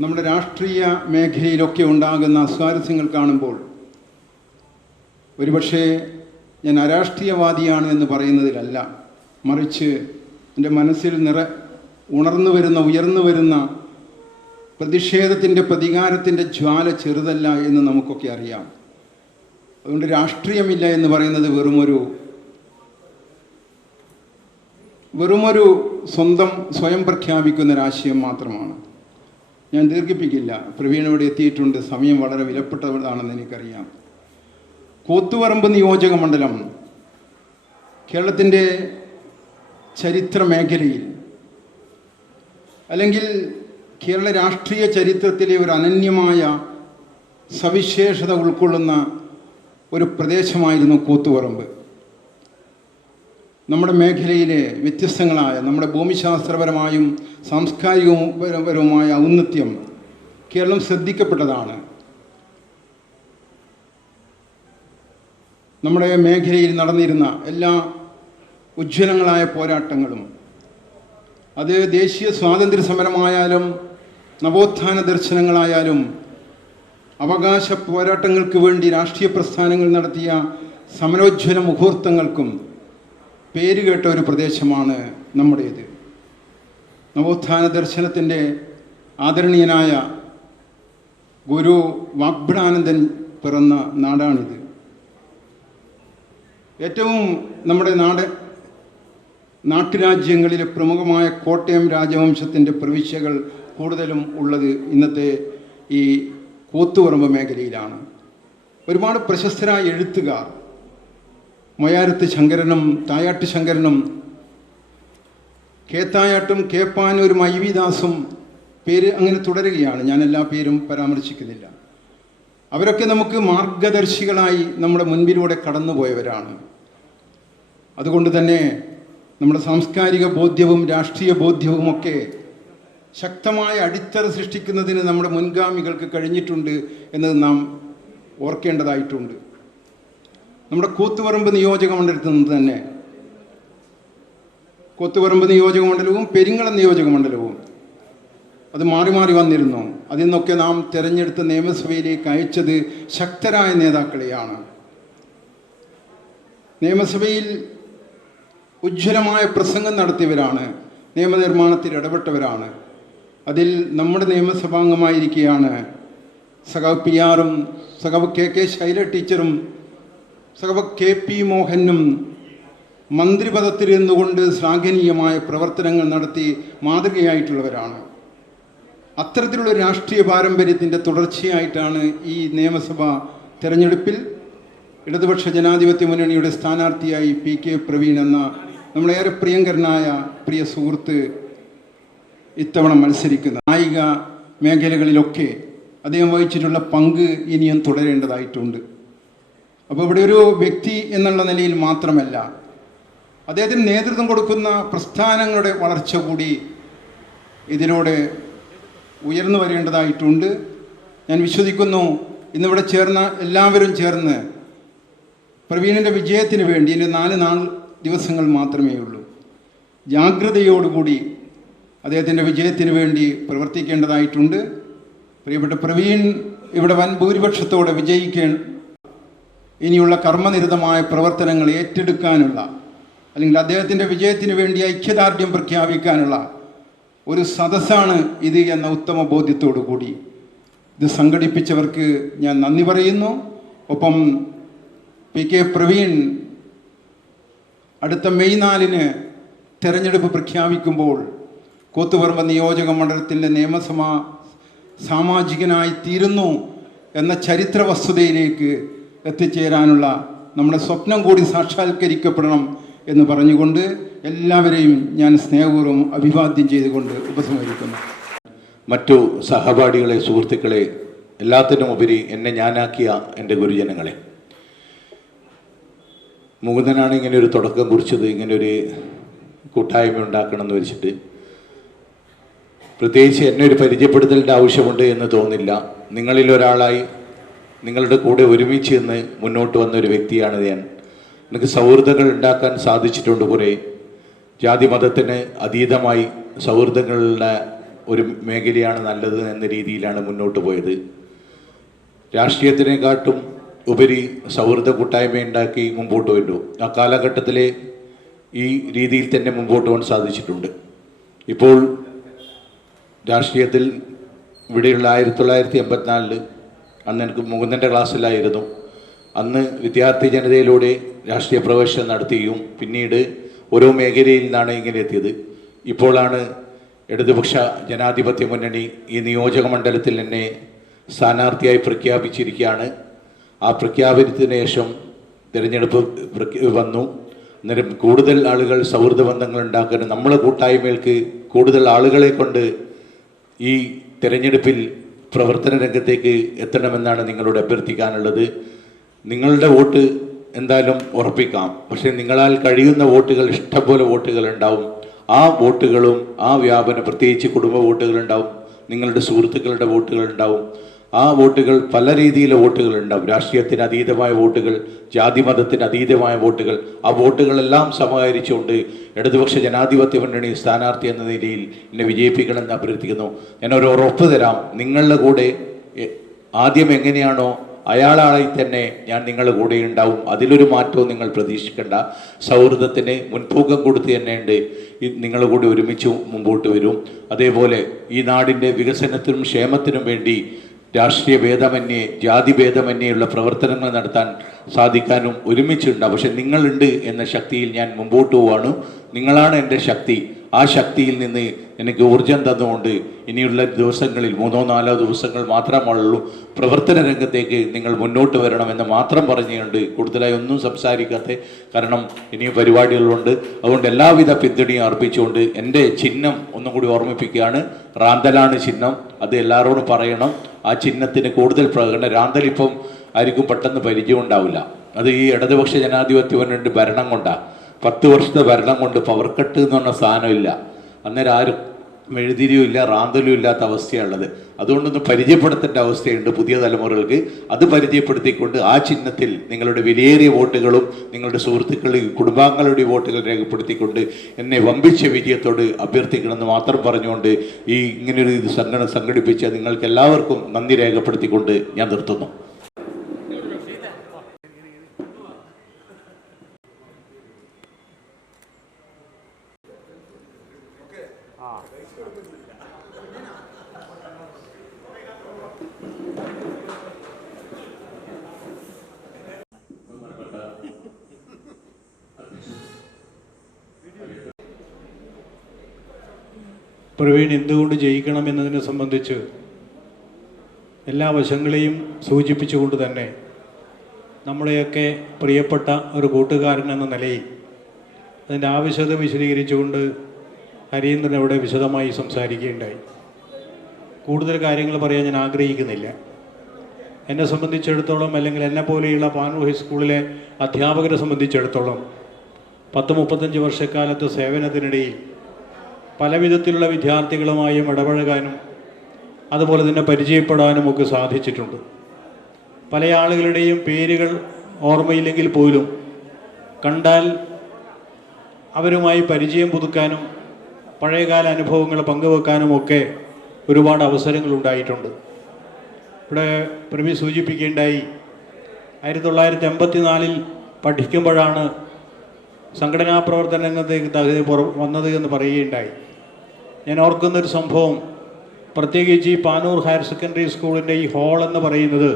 നമ്മുടെ രാഷ്ട്രീയ മേഖലയിലൊക്കെ ഉണ്ടാകുന്ന അസ്വാരസ്യങ്ങൾ കാണുമ്പോൾ ഒരുപക്ഷെ ഞാൻ അരാഷ്ട്രീയവാദിയാണ് എന്ന് പറയുന്നതിലല്ല, മറിച്ച് എൻ്റെ മനസ്സിൽ ഉയർന്നു വരുന്ന പ്രതിഷേധത്തിൻ്റെ, പ്രതികാരത്തിൻ്റെ ജ്വാല ചെറുതല്ല എന്ന് നമുക്കൊക്കെ അറിയാം. അതുകൊണ്ട് രാഷ്ട്രീയമില്ല എന്ന് പറയുന്നത് വെറുമൊരു സ്വയം പ്രഖ്യാപിക്കുന്ന ഒരാശയം മാത്രമാണ്. ഞാൻ ദീർഘിപ്പിക്കില്ല. പ്രവീൺ ഇവിടെ എത്തിയിട്ടുണ്ട്. സമയം വളരെ വിലപ്പെട്ടതാണെന്ന് എനിക്കറിയാം. കൂത്തുപറമ്പ് നിയോജക മണ്ഡലം കേരളത്തിൻ്റെ ചരിത്ര മേഖലയിൽ, അല്ലെങ്കിൽ കേരള രാഷ്ട്രീയ ചരിത്രത്തിലെ ഒരു അനന്യമായ സവിശേഷത ഉൾക്കൊള്ളുന്ന ഒരു പ്രദേശമായിരുന്നു കൂത്തുപറമ്പ്. നമ്മുടെ മേഖലയിലെ വ്യത്യസ്തങ്ങളായ, നമ്മുടെ ഭൂമിശാസ്ത്രപരമായും സാംസ്കാരികപരവുമായ ഔന്നത്യം കേരളം ശ്രദ്ധിക്കപ്പെട്ടതാണ്. നമ്മുടെ മേഖലയിൽ നടന്നിരുന്ന എല്ലാ ഉജ്ജ്വലങ്ങളായ പോരാട്ടങ്ങളും അത് ദേശീയ സ്വാതന്ത്ര്യ സമരമായാലും നവോത്ഥാന ദർശനങ്ങളായാലും അവകാശ പോരാട്ടങ്ങൾക്ക് വേണ്ടി രാഷ്ട്രീയ പ്രസ്ഥാനങ്ങൾ നടത്തിയ സമരോജ്വല മുഹൂർത്തങ്ങൾക്കും പേരുകേട്ട ഒരു പ്രദേശമാണ് നമ്മുടേത്. നവോത്ഥാന ദർശനത്തിൻ്റെ ആദരണീയനായ ഗുരു വാഗ്ഭടാനന്ദൻ പിറന്ന നാടാണിത്. ഏറ്റവും നമ്മുടെ നാട്ടുരാജ്യങ്ങളിലെ പ്രമുഖമായ കോട്ടയം രാജവംശത്തിൻ്റെ പ്രവിശ്യകൾ കൂടുതലും ഉള്ളത് ഇന്നത്തെ ഈ കൂത്തുപറമ്പ് മേഖലയിലാണ്. ഒരുപാട് പ്രശസ്തരായ എഴുത്തുകാർ മൊയാരത്ത് ശങ്കരനും തായാട്ട് ശങ്കരനും കേത്തായാട്ടും കേപ്പാനൂരും ഐ വി ദാസും പേര് അങ്ങനെ തുടരുകയാണ്. ഞാൻ എല്ലാ പേരും പരാമർശിക്കുന്നില്ല. അവരൊക്കെ നമുക്ക് മാർഗദർശികളായി നമ്മുടെ മുൻപിലൂടെ കടന്നുപോയവരാണ്. അതുകൊണ്ട് തന്നെ നമ്മുടെ സാംസ്കാരിക ബോധ്യവും രാഷ്ട്രീയ ബോധ്യവുമൊക്കെ ശക്തമായ അടിത്തറ സൃഷ്ടിക്കുന്നതിന് നമ്മുടെ മുൻഗാമികൾക്ക് കഴിഞ്ഞിട്ടുണ്ട് എന്നത് നാം ഓർക്കേണ്ടതായിട്ടുണ്ട്. നമ്മുടെ കൂത്തുപറമ്പ് നിയോജക മണ്ഡലത്തിൽ നിന്ന് തന്നെ കൂത്തുപറമ്പ് നിയോജക മണ്ഡലവും പെരിങ്ങളം നിയോജക മണ്ഡലവും അത് മാറി മാറി വന്നിരുന്നു. അതിൽ നിന്നൊക്കെ നാം തിരഞ്ഞെടുത്ത നിയമസഭയിലേക്ക് അയച്ചത് ശക്തരായ നേതാക്കളെയാണ്. നിയമസഭയിൽ ഉജ്ജ്വലമായ പ്രസംഗം നടത്തിയവരാണ്, നിയമനിർമ്മാണത്തിൽ ഇടപെട്ടവരാണ്. അതിൽ നമ്മുടെ നിയമസഭാംഗമായിരിക്കുകയാണ് സഖാവ് പി ആറും സഖാവ് കെ ശൈല ടീച്ചറും സഖാവ് KP മോഹനും മന്ത്രിപദത്തിൽ നിന്നുകൊണ്ട് ശ്ലാഘനീയമായ പ്രവർത്തനങ്ങൾ നടത്തി മാതൃകയായിട്ടുള്ളവരാണ്. അത്തരത്തിലുള്ള രാഷ്ട്രീയ പാരമ്പര്യത്തിൻ്റെ തുടർച്ചയായിട്ടാണ് ഈ നിയമസഭാ തെരഞ്ഞെടുപ്പിൽ ഇടതുപക്ഷ ജനാധിപത്യ മുന്നണിയുടെ സ്ഥാനാർത്ഥിയായി PK പ്രവീൺ എന്ന നമ്മളേറെ പ്രിയങ്കരനായ പ്രിയ സുഹൃത്ത് ഇത്തവണ മത്സരിക്കുന്ന കായിക മേഖലകളിലൊക്കെ അദ്ദേഹം വഹിച്ചിട്ടുള്ള പങ്ക് ഇനിയും തുടരേണ്ടതായിട്ടുണ്ട്. അപ്പോൾ ഇവിടെ ഒരു വ്യക്തി എന്നുള്ള നിലയിൽ മാത്രമല്ല, അദ്ദേഹത്തിന് നേതൃത്വം കൊടുക്കുന്ന പ്രസ്ഥാനങ്ങളുടെ വളർച്ച കൂടി ഇതിലൂടെ ഉയർന്നു വരേണ്ടതായിട്ടുണ്ട്. ഞാൻ വിശ്വസിക്കുന്നു ഇന്നിവിടെ ചേർന്ന എല്ലാവരും ചേർന്ന് പ്രവീണിൻ്റെ വിജയത്തിന് വേണ്ടി ഇനി 4 ദിവസങ്ങൾ മാത്രമേ ഉള്ളൂ. ജാഗ്രതയോടുകൂടി അദ്ദേഹത്തിൻ്റെ വിജയത്തിന് വേണ്ടി പ്രവർത്തിക്കേണ്ടതായിട്ടുണ്ട്. പ്രിയപ്പെട്ട പ്രവീൺ ഇവിടെ വൻ ഭൂരിപക്ഷത്തോടെ ഇനിയുള്ള കർമ്മനിരതമായ പ്രവർത്തനങ്ങൾ ഏറ്റെടുക്കാനുള്ള, അല്ലെങ്കിൽ അദ്ദേഹത്തിൻ്റെ വിജയത്തിന് വേണ്ടി ഐക്യദാർഢ്യം പ്രഖ്യാപിക്കാനുള്ള ഒരു സദസ്സാണ് ഇത് എന്ന ഉത്തമ ബോധ്യത്തോടു കൂടി ഇത് സംഘടിപ്പിച്ചവർക്ക് ഞാൻ നന്ദി പറയുന്നു. ഒപ്പം PK പ്രവീൺ അടുത്ത മെയ് 4 തെരഞ്ഞെടുപ്പ് പ്രഖ്യാപിക്കുമ്പോൾ കൂത്തുപറമ്പ് നിയോജക മണ്ഡലത്തിൻ്റെ നിയമസഭാ സാമാജികനായി തീരുന്നു എന്ന ചരിത്ര വസ്തുതയിലേക്ക് എത്തിച്ചേരാനുള്ള നമ്മുടെ സ്വപ്നം കൂടി സാക്ഷാത്കരിക്കപ്പെടണം എന്ന് പറഞ്ഞുകൊണ്ട് എല്ലാവരെയും ഞാൻ സ്നേഹപൂർവ്വം അഭിവാദ്യം ചെയ്തുകൊണ്ട് ഉപസംഹരിക്കുന്നു. മറ്റു സഹപാഠികളെ, സുഹൃത്തുക്കളെ, എല്ലാത്തിനും ഉപരി എന്നെ ഞാനാക്കിയ എൻ്റെ ഗുരുജനങ്ങളെ, മുകുന്ദനാണ് ഇങ്ങനെ ഒരു തുടക്കം കുറിച്ചത്, ഇങ്ങനൊരു കൂട്ടായ്മ ഉണ്ടാക്കണമെന്ന് വെച്ചിട്ട്. പ്രത്യേകിച്ച് എന്നെ ഒരു പരിചയപ്പെടുത്തലിൻ്റെ ആവശ്യമുണ്ട് എന്ന് തോന്നില്ല. നിങ്ങളിൽ ഒരാളായി നിങ്ങളുടെ കൂടെ ഒരുമിച്ച് നിന്ന് മുന്നോട്ട് വന്ന ഒരു വ്യക്തിയാണ് ഞാൻ. എനിക്ക് സൗഹൃദങ്ങൾ ഉണ്ടാക്കാൻ സാധിച്ചിട്ടുണ്ട്. കുറേ ജാതി മതത്തിന് അതീതമായി സൗഹൃദങ്ങളുടെ ഒരു മേഖലയാണ് നല്ലത് എന്ന രീതിയിലാണ് മുന്നോട്ട് പോയത്. രാഷ്ട്രീയത്തിനെക്കാട്ടും ഉപരി സൗഹൃദ കൂട്ടായ്മ ഉണ്ടാക്കി മുമ്പോട്ട് പോയിട്ടു. ആ കാലഘട്ടത്തിലെ ഈ രീതിയിൽ തന്നെ മുമ്പോട്ട് പോകാൻ സാധിച്ചിട്ടുണ്ട്. ഇപ്പോൾ രാഷ്ട്രീയത്തിൽ ഇവിടെയുള്ള 1984 അന്ന് എനിക്ക് മുകുന്ദൻ്റെ ക്ലാസ്സിലായിരുന്നു. അന്ന് വിദ്യാർത്ഥി ജനതയിലൂടെ രാഷ്ട്രീയ പ്രവേശനം നടത്തുകയും പിന്നീട് ഓരോ മേഖലയിൽ നിന്നാണ് ഇങ്ങനെ എത്തിയത്. ഇപ്പോഴാണ് ഇടതുപക്ഷ ജനാധിപത്യ മുന്നണി ഈ നിയോജക മണ്ഡലത്തിൽ എന്നെ സ്ഥാനാർത്ഥിയായി പ്രഖ്യാപിച്ചിരിക്കുകയാണ്. ആ പ്രഖ്യാപനത്തിന് ശേഷം തിരഞ്ഞെടുപ്പ് വന്നു. അന്നേരം കൂടുതൽ ആളുകൾ സൗഹൃദ ബന്ധങ്ങൾ ഉണ്ടാക്കാൻ നമ്മളെ കൂട്ടായ്മകൾക്ക് കൂടുതൽ ആളുകളെ കൊണ്ട് ഈ തിരഞ്ഞെടുപ്പിൽ പ്രവർത്തന രംഗത്തേക്ക് എത്തണമെന്നാണ് നിങ്ങളോട് അഭ്യർത്ഥിക്കാനുള്ളത്. നിങ്ങളുടെ വോട്ട് എന്തായാലും ഉറപ്പിക്കാം, പക്ഷേ നിങ്ങളാൽ കഴിയുന്ന വോട്ടുകൾ, ഇഷ്ടംപോലെ വോട്ടുകൾ ഉണ്ടാവും. ആ വോട്ടുകളും ആ വ്യാപനം, പ്രത്യേകിച്ച് കുടുംബ വോട്ടുകൾ ഉണ്ടാവും, നിങ്ങളുടെ സുഹൃത്തുക്കളുടെ വോട്ടുകൾ ഉണ്ടാവും. ആ വോട്ടുകൾ പല രീതിയിലെ വോട്ടുകൾ ഉണ്ടാവും. രാഷ്ട്രീയത്തിന് അതീതമായ വോട്ടുകൾ, ജാതിമതത്തിന് അതീതമായ വോട്ടുകൾ. ആ വോട്ടുകളെല്ലാം സമാഹരിച്ചുകൊണ്ട് ഇടതുപക്ഷ ജനാധിപത്യ മുന്നണി സ്ഥാനാർത്ഥി എന്ന നിലയിൽ എന്നെ വിജയിപ്പിക്കണമെന്ന് അഭ്യർത്ഥിക്കുന്നു. ഞാനൊരു ഉറപ്പ് തരാം, നിങ്ങളുടെ കൂടെ ആദ്യം എങ്ങനെയാണോ അയാളായി തന്നെ ഞാൻ നിങ്ങളുടെ കൂടെ ഉണ്ടാവും. അതിലൊരു മാറ്റവും നിങ്ങൾ പ്രതീക്ഷിക്കേണ്ട. സൗഹൃദത്തിന് മുൻതൂക്കം കൊടുത്ത് തന്നെയുണ്ട് നിങ്ങളുടെ കൂടെ ഒരുമിച്ച് മുമ്പോട്ട് വരും. അതേപോലെ ഈ നാടിൻ്റെ വികസനത്തിനും ക്ഷേമത്തിനും വേണ്ടി രാഷ്ട്രീയ ഭേദമന്യേ ജാതി ഭേദമന്യേയുള്ള പ്രവർത്തനങ്ങൾ നടത്താൻ സാധിക്കാനും ഒരുമിച്ചുണ്ടാവും. പക്ഷെ നിങ്ങളുണ്ട് എന്ന ശക്തിയിൽ ഞാൻ മുമ്പോട്ട് പോവാണ്. നിങ്ങളാണ് എൻ്റെ ശക്തി. ആ ശക്തിയിൽ നിന്ന് എനിക്ക് ഊർജം തന്നുകൊണ്ട് ഇനിയുള്ള ദിവസങ്ങളിൽ 3-4 ദിവസങ്ങൾ മാത്രമുള്ളൂ പ്രവർത്തന രംഗത്തേക്ക് നിങ്ങൾ മുന്നോട്ട് വരണമെന്ന് മാത്രം പറഞ്ഞുകൊണ്ട് കൂടുതലായി ഒന്നും സംസാരിക്കാത്ത, കാരണം ഇനിയും പരിപാടികളുണ്ട്. അതുകൊണ്ട് എല്ലാവിധ പിന്തുണയും അർപ്പിച്ചുകൊണ്ട് എൻ്റെ ചിഹ്നം ഒന്നും കൂടി ഓർമ്മിപ്പിക്കുകയാണ്. റാന്തലാണ് ചിഹ്നം. അത് എല്ലാവരോടും പറയണം. ആ ചിഹ്നത്തിന് കൂടുതൽ പ്രകടനം. റാന്തൽ ഇപ്പം ആർക്കും പെട്ടെന്ന് പരിചയം ഉണ്ടാവില്ല. അത് ഈ ഇടതുപക്ഷ ജനാധിപത്യ മുന്നണി ഭരണം കൊണ്ടാണ്. 10 വർഷത്തെ ഭരണം കൊണ്ട് പവർ കട്ട് എന്ന് പറഞ്ഞ സാധനമില്ല. അന്നേരം ആരും മെഴുതിരിയുമില്ല, റാന്തലും ഇല്ലാത്ത അവസ്ഥയാണുള്ളത്. അതുകൊണ്ടൊന്ന് പരിചയപ്പെടുത്തേണ്ട അവസ്ഥയുണ്ട് പുതിയ തലമുറകൾക്ക്. അത് പരിചയപ്പെടുത്തിക്കൊണ്ട് ആ ചിഹ്നത്തിൽ നിങ്ങളുടെ വിലയേറിയ വോട്ടുകളും നിങ്ങളുടെ സുഹൃത്തുക്കളുടെ കുടുംബാംഗങ്ങളുടെ വോട്ടുകൾ രേഖപ്പെടുത്തിക്കൊണ്ട് എന്നെ വമ്പിച്ച വിജയത്തോട് അഭ്യർത്ഥിക്കണമെന്ന് മാത്രം പറഞ്ഞുകൊണ്ട് ഈ ഇങ്ങനൊരു സംഘടിപ്പിച്ച നിങ്ങൾക്ക് എല്ലാവർക്കും നന്ദി രേഖപ്പെടുത്തിക്കൊണ്ട് ഞാൻ നിർത്തുന്നു. പ്രവീൺ എന്തുകൊണ്ട് ജയിക്കണം എന്നതിനെ സംബന്ധിച്ച് എല്ലാ വശങ്ങളെയും സൂചിപ്പിച്ചുകൊണ്ട് തന്നെ നമ്മുടെയൊക്കെ പ്രിയപ്പെട്ട ഒരു കൂട്ടുകാരൻ എന്ന നിലയിൽ അതിൻ്റെ ആവശ്യകത വിശദീകരിച്ചുകൊണ്ട് ഹരീന്ദ്രൻ അവിടെ വിശദമായി സംസാരിക്കുകയുണ്ടായി. കൂടുതൽ കാര്യങ്ങൾ പറയാൻ ഞാൻ ആഗ്രഹിക്കുന്നില്ല. എന്നെ സംബന്ധിച്ചിടത്തോളം, അല്ലെങ്കിൽ എന്നെ പോലെയുള്ള പാനൂർ ഹൈസ്കൂളിലെ അധ്യാപകരെ സംബന്ധിച്ചിടത്തോളം 10-35 വർഷക്കാലത്തെ സേവനത്തിനിടയിൽ പല വിധത്തിലുള്ള വിദ്യാർത്ഥികളുമായും ഇടപഴകാനും അതുപോലെ തന്നെ പരിചയപ്പെടാനും ഒക്കെ സാധിച്ചിട്ടുണ്ട്. പല ആളുകളുടെയും പേരുകൾ ഓർമ്മയില്ലെങ്കിൽ പോലും കണ്ടാൽ അവരുമായി പരിചയം പുതുക്കാനും പഴയകാല അനുഭവങ്ങൾ പങ്കുവെക്കാനും ഒക്കെ ഒരുപാട് അവസരങ്ങളുണ്ടായിട്ടുണ്ട്. ഇവിടെ പ്രവി സൂചിപ്പിക്കുകയുണ്ടായി, 1984 പഠിക്കുമ്പോഴാണ് സംഘടനാ പ്രവർത്തന രംഗത്തേക്ക് വന്നത് എന്ന് പറയുകയുണ്ടായി. ഞാൻ ഓർക്കുന്നൊരു സംഭവം, പ്രത്യേകിച്ച് ഈ പാനൂർ ഹയർ സെക്കൻഡറി സ്കൂളിൻ്റെ ഈ ഹാൾ എന്ന് പറയുന്നത്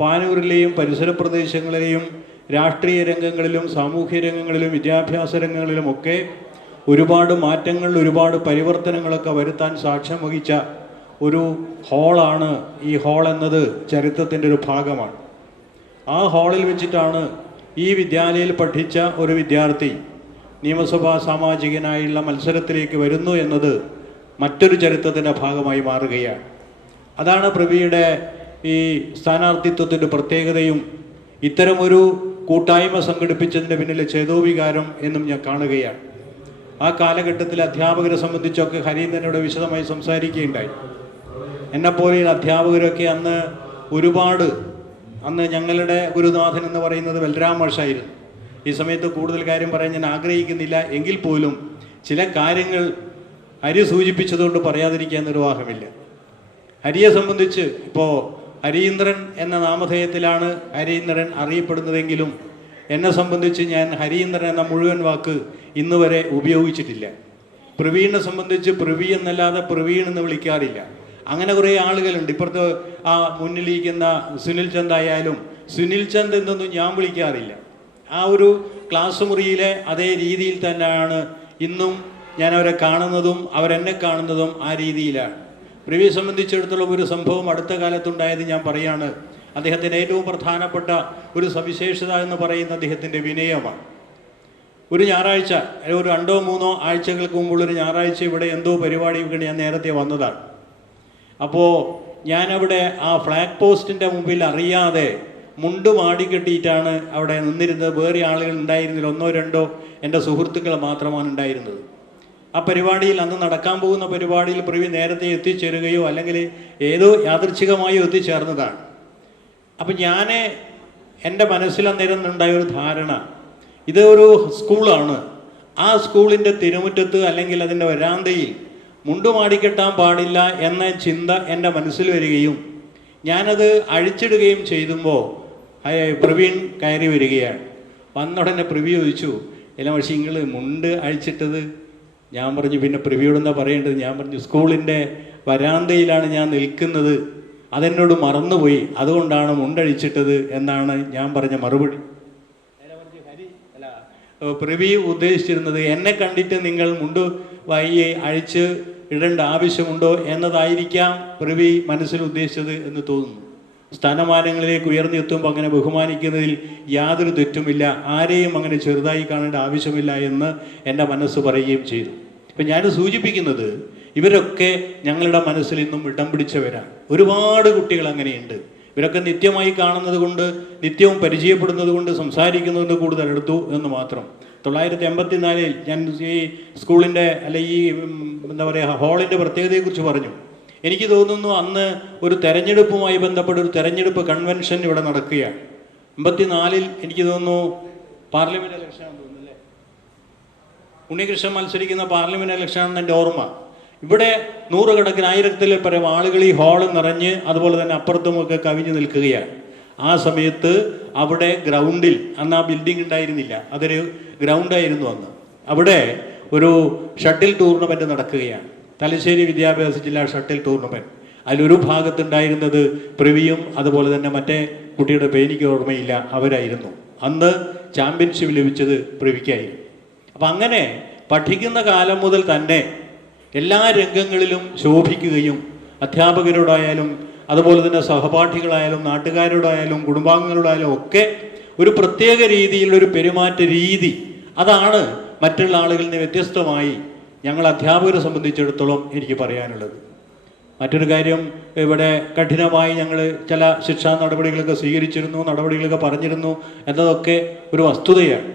പാനൂരിലെയും പരിസര പ്രദേശങ്ങളിലെയും രാഷ്ട്രീയ രംഗങ്ങളിലും സാമൂഹ്യ രംഗങ്ങളിലും വിദ്യാഭ്യാസ രംഗങ്ങളിലുമൊക്കെ ഒരുപാട് മാറ്റങ്ങൾ, ഒരുപാട് പരിവർത്തനങ്ങളൊക്കെ വരുത്താൻ സാക്ഷ്യം വഹിച്ച ഒരു ഹാളാണ് ഈ ഹാൾ എന്നത്. ചരിത്രത്തിൻ്റെ ഒരു ഭാഗമാണ്. ആ ഹാളിൽ വെച്ചിട്ടാണ് ഈ വിദ്യാലയത്തിൽ പഠിച്ച ഒരു വിദ്യാർത്ഥി നിയമസഭാ സാമാജികനായുള്ള മത്സരത്തിലേക്ക് വരുന്നു എന്നത് മറ്റൊരു ചരിത്രത്തിൻ്റെ ഭാഗമായി മാറുകയാണ്. അതാണ് പ്രവിയുടെ ഈ സ്ഥാനാർത്ഥിത്വത്തിൻ്റെ പ്രത്യേകതയും ഇത്തരമൊരു കൂട്ടായ്മ സംഘടിപ്പിച്ചതിൻ്റെ പിന്നിലെ ചേതോവികാരം എന്നും ഞാൻ കാണുകയാണ്. ആ കാലഘട്ടത്തിൽ അധ്യാപകരെ സംബന്ധിച്ചൊക്കെ ഹരീന്ദ്രനോട് വിശദമായി സംസാരിക്കുകയുണ്ടായി. എന്നെപ്പോലെയുള്ള അധ്യാപകരൊക്കെ അന്ന് ഞങ്ങളുടെ ഗുരുനാഥൻ എന്ന് പറയുന്നത് ബൽറാം മാഷായിരുന്നു. ഈ സമയത്ത് കൂടുതൽ കാര്യം പറയാൻ ഞാൻ ആഗ്രഹിക്കുന്നില്ല. എങ്കിൽ പോലും ചില കാര്യങ്ങൾ ഹരി സൂചിപ്പിച്ചതുകൊണ്ട് പറയാതിരിക്കാൻ നിർവാഹമില്ല. ഹരിയെ സംബന്ധിച്ച് ഇപ്പോൾ ഹരീന്ദ്രൻ എന്ന നാമധേയത്തിലാണ് ഹരീന്ദ്രൻ അറിയപ്പെടുന്നതെങ്കിലും എന്നെ സംബന്ധിച്ച് ഞാൻ ഹരീന്ദ്രൻ എന്ന മുഴുവൻ വാക്ക് ഇന്ന് വരെ ഉപയോഗിച്ചിട്ടില്ല. പ്രവീണിനെ സംബന്ധിച്ച് പ്രവീൺ എന്നല്ലാതെ പ്രവീൺ എന്ന് വിളിക്കാറില്ല. അങ്ങനെ കുറേ ആളുകളുണ്ട്. ഇപ്പുറത്ത് ആ മുന്നിലിരിക്കുന്ന സുനിൽ ചന്ദ് ആയാലും സുനിൽ ചന്ദ് എന്നൊന്നും ഞാൻ വിളിക്കാറില്ല. ആ ഒരു ക്ലാസ് മുറിയിലെ അതേ രീതിയിൽ തന്നെയാണ് ഇന്നും ഞാൻ അവരെ കാണുന്നതും അവരെന്നെ കാണുന്നതും ആ രീതിയിലാണ്. പ്രവിയെ സംബന്ധിച്ചിടത്തോളം ഒരു സംഭവം അടുത്ത കാലത്തുണ്ടായത് ഞാൻ പറയാണ്. അദ്ദേഹത്തിൻ്റെ ഏറ്റവും പ്രധാനപ്പെട്ട ഒരു സവിശേഷത എന്ന് പറയുന്ന അദ്ദേഹത്തിൻ്റെ വിനയമാണ്. ഒരു ഞായറാഴ്ച, ഒരു 2-3 ആഴ്ചകൾക്ക് മുമ്പുള്ളൊരു ഞായറാഴ്ച ഇവിടെ എന്തോ പരിപാടിക്ക് ഞാൻ നേരത്തെ വന്നതാണ്. അപ്പോൾ ഞാനവിടെ ആ ഫ്ലാഗ് പോസ്റ്റിൻ്റെ മുമ്പിൽ അറിയാതെ മുണ്ട് മാടിക്കെട്ടിയിട്ടാണ് അവിടെ നിന്നിരുന്നത്. വേറെ ആളുകൾ ഉണ്ടായിരുന്നില്ല. 1-2 എൻ്റെ സുഹൃത്തുക്കൾ മാത്രമാണ് ഉണ്ടായിരുന്നത്. ആ പരിപാടിയിൽ, അന്ന് നടക്കാൻ പോകുന്ന പരിപാടിയിൽ പ്രവീൺ നേരത്തെ എത്തിച്ചേരുകയോ അല്ലെങ്കിൽ ഏതോ യാദൃച്ഛികമായോ എത്തിച്ചേർന്നതാണ്. അപ്പം ഞാൻ എൻ്റെ മനസ്സിൽ അന്നേരം ഉണ്ടായ ഒരു ധാരണ, ഇത് ഒരു സ്കൂളാണ്, ആ സ്കൂളിൻ്റെ തിരുമുറ്റത്ത് അല്ലെങ്കിൽ അതിൻ്റെ വരാന്തയിൽ മുണ്ടുമാടിക്കെട്ടാൻ പാടില്ല എന്ന ചിന്ത എൻ്റെ മനസ്സിൽ വരികയും ഞാനത് അഴിച്ചിടുകയും ചെയ്തുമ്പോൾ പ്രവീൺ കയറി വരികയാണ്. വന്നുടനെ പ്രവി ചോദിച്ചു, എല്ലാം പക്ഷേ നിങ്ങൾ മുണ്ട് അഴിച്ചിട്ടത്? ഞാൻ പറഞ്ഞു, പിന്നെ പ്രവിയോടെന്താ പറയേണ്ടത്? ഞാൻ പറഞ്ഞു, സ്കൂളിൻ്റെ വരാന്തയിലാണ് ഞാൻ നിൽക്കുന്നത്, അതെന്നോട് മറന്നുപോയി, അതുകൊണ്ടാണ് മുണ്ടഴിച്ചിട്ടത് എന്നാണ് ഞാൻ പറഞ്ഞ മറുപടി. പ്രവി ഉദ്ദേശിച്ചിരുന്നത് എന്നെ കണ്ടിട്ട് നിങ്ങൾ മുണ്ട് വയ്യെ അഴിച്ച് ഇടേണ്ട ആവശ്യമുണ്ടോ എന്നതായിരിക്കാം പ്രവി മനസ്സിൽ ഉദ്ദേശിച്ചത് എന്ന് തോന്നുന്നു. സ്ഥാനമാനങ്ങളിലേക്ക് ഉയർന്നെത്തുമ്പോൾ അങ്ങനെ ബഹുമാനിക്കുന്നതിൽ യാതൊരു തെറ്റുമില്ല, ആരെയും അങ്ങനെ ചെറുതായി കാണേണ്ട ആവശ്യമില്ല എന്ന് എൻ്റെ മനസ്സ് പറയുകയും ചെയ്തു. ഇപ്പം ഞാൻ സൂചിപ്പിക്കുന്നത്, ഇവരൊക്കെ ഞങ്ങളുടെ മനസ്സിൽ ഇന്നും ഇടം പിടിച്ചവരാണ്. ഒരുപാട് കുട്ടികൾ അങ്ങനെയുണ്ട്. ഇവരൊക്കെ നിത്യമായി കാണുന്നത് കൊണ്ട്, നിത്യവും പരിചയപ്പെടുന്നത് കൊണ്ട്, സംസാരിക്കുന്നത് കൂടുതൽ എടുത്തു എന്ന് മാത്രം. 1984 ഞാൻ ഈ സ്കൂളിൻ്റെ ഈ എന്താ പറയുക ഹാളിൻ്റെ പ്രത്യേകതയെക്കുറിച്ച് പറഞ്ഞു. എനിക്ക് തോന്നുന്നു അന്ന് ഒരു തെരഞ്ഞെടുപ്പുമായി ബന്ധപ്പെട്ട ഒരു തെരഞ്ഞെടുപ്പ് കൺവെൻഷൻ ഇവിടെ നടക്കുകയാണ്. 1984 എനിക്ക് തോന്നുന്നു പാർലമെൻറ്റ് ഇലക്ഷനാണെന്ന് തോന്നുന്നല്ലേ, ഉണ്ണികൃഷ്ണൻ മത്സരിക്കുന്ന പാർലമെൻറ്റ് ഇലക്ഷനാണെന്ന് എൻ്റെ ഓർമ്മ. ഇവിടെ നൂറുകണക്കിന് ആയിരത്തിൽ പരം ആളുകൾ ഈ ഹാള് നിറഞ്ഞ് അതുപോലെ തന്നെ അപ്പുറത്തുമൊക്കെ കവിഞ്ഞ് നിൽക്കുകയാണ്. ആ സമയത്ത് അവിടെ ഗ്രൗണ്ടിൽ, അന്ന് ആ ബിൽഡിംഗ് ഉണ്ടായിരുന്നില്ല, അതൊരു ഗ്രൗണ്ടായിരുന്നു അന്ന്, അവിടെ ഒരു ഷട്ടിൽ ടൂർണമെൻറ്റ് നടക്കുകയാണ്. തലശ്ശേരി വിദ്യാഭ്യാസ ജില്ലാ ഷട്ടിൽ ടൂർണമെൻറ്റ്. അതിലൊരു ഭാഗത്തുണ്ടായിരുന്നത് പ്രവിയും അതുപോലെ തന്നെ മറ്റേ കുട്ടിയുടെ പേരിക്ക് ഓർമ്മയില്ല, അവരായിരുന്നു. അന്ന് ചാമ്പ്യൻഷിപ്പ് ലഭിച്ചത് പ്രവിക്കായിരുന്നു. അപ്പം അങ്ങനെ പഠിക്കുന്ന കാലം മുതൽ തന്നെ എല്ലാ രംഗങ്ങളിലും ശോഭിക്കുകയും അധ്യാപകരോടായാലും അതുപോലെ തന്നെ സഹപാഠികളായാലും നാട്ടുകാരോടായാലും കുടുംബാംഗങ്ങളോടായാലും ഒക്കെ ഒരു പ്രത്യേക രീതിയിലൊരു പെരുമാറ്റ രീതി, അതാണ് മറ്റുള്ള ആളുകളിൽ നിന്ന് വ്യത്യസ്തമായി ഞങ്ങൾ അധ്യാപകരെ സംബന്ധിച്ചിടത്തോളം എനിക്ക് പറയാനുള്ളത്. മറ്റൊരു കാര്യം, ഇവിടെ കഠിനമായി ഞങ്ങൾ ചില ശിക്ഷാ നടപടികളൊക്കെ സ്വീകരിച്ചിരുന്നു, നടപടികളൊക്കെ പറഞ്ഞിരുന്നു എന്നതൊക്കെ ഒരു വസ്തുതയാണ്.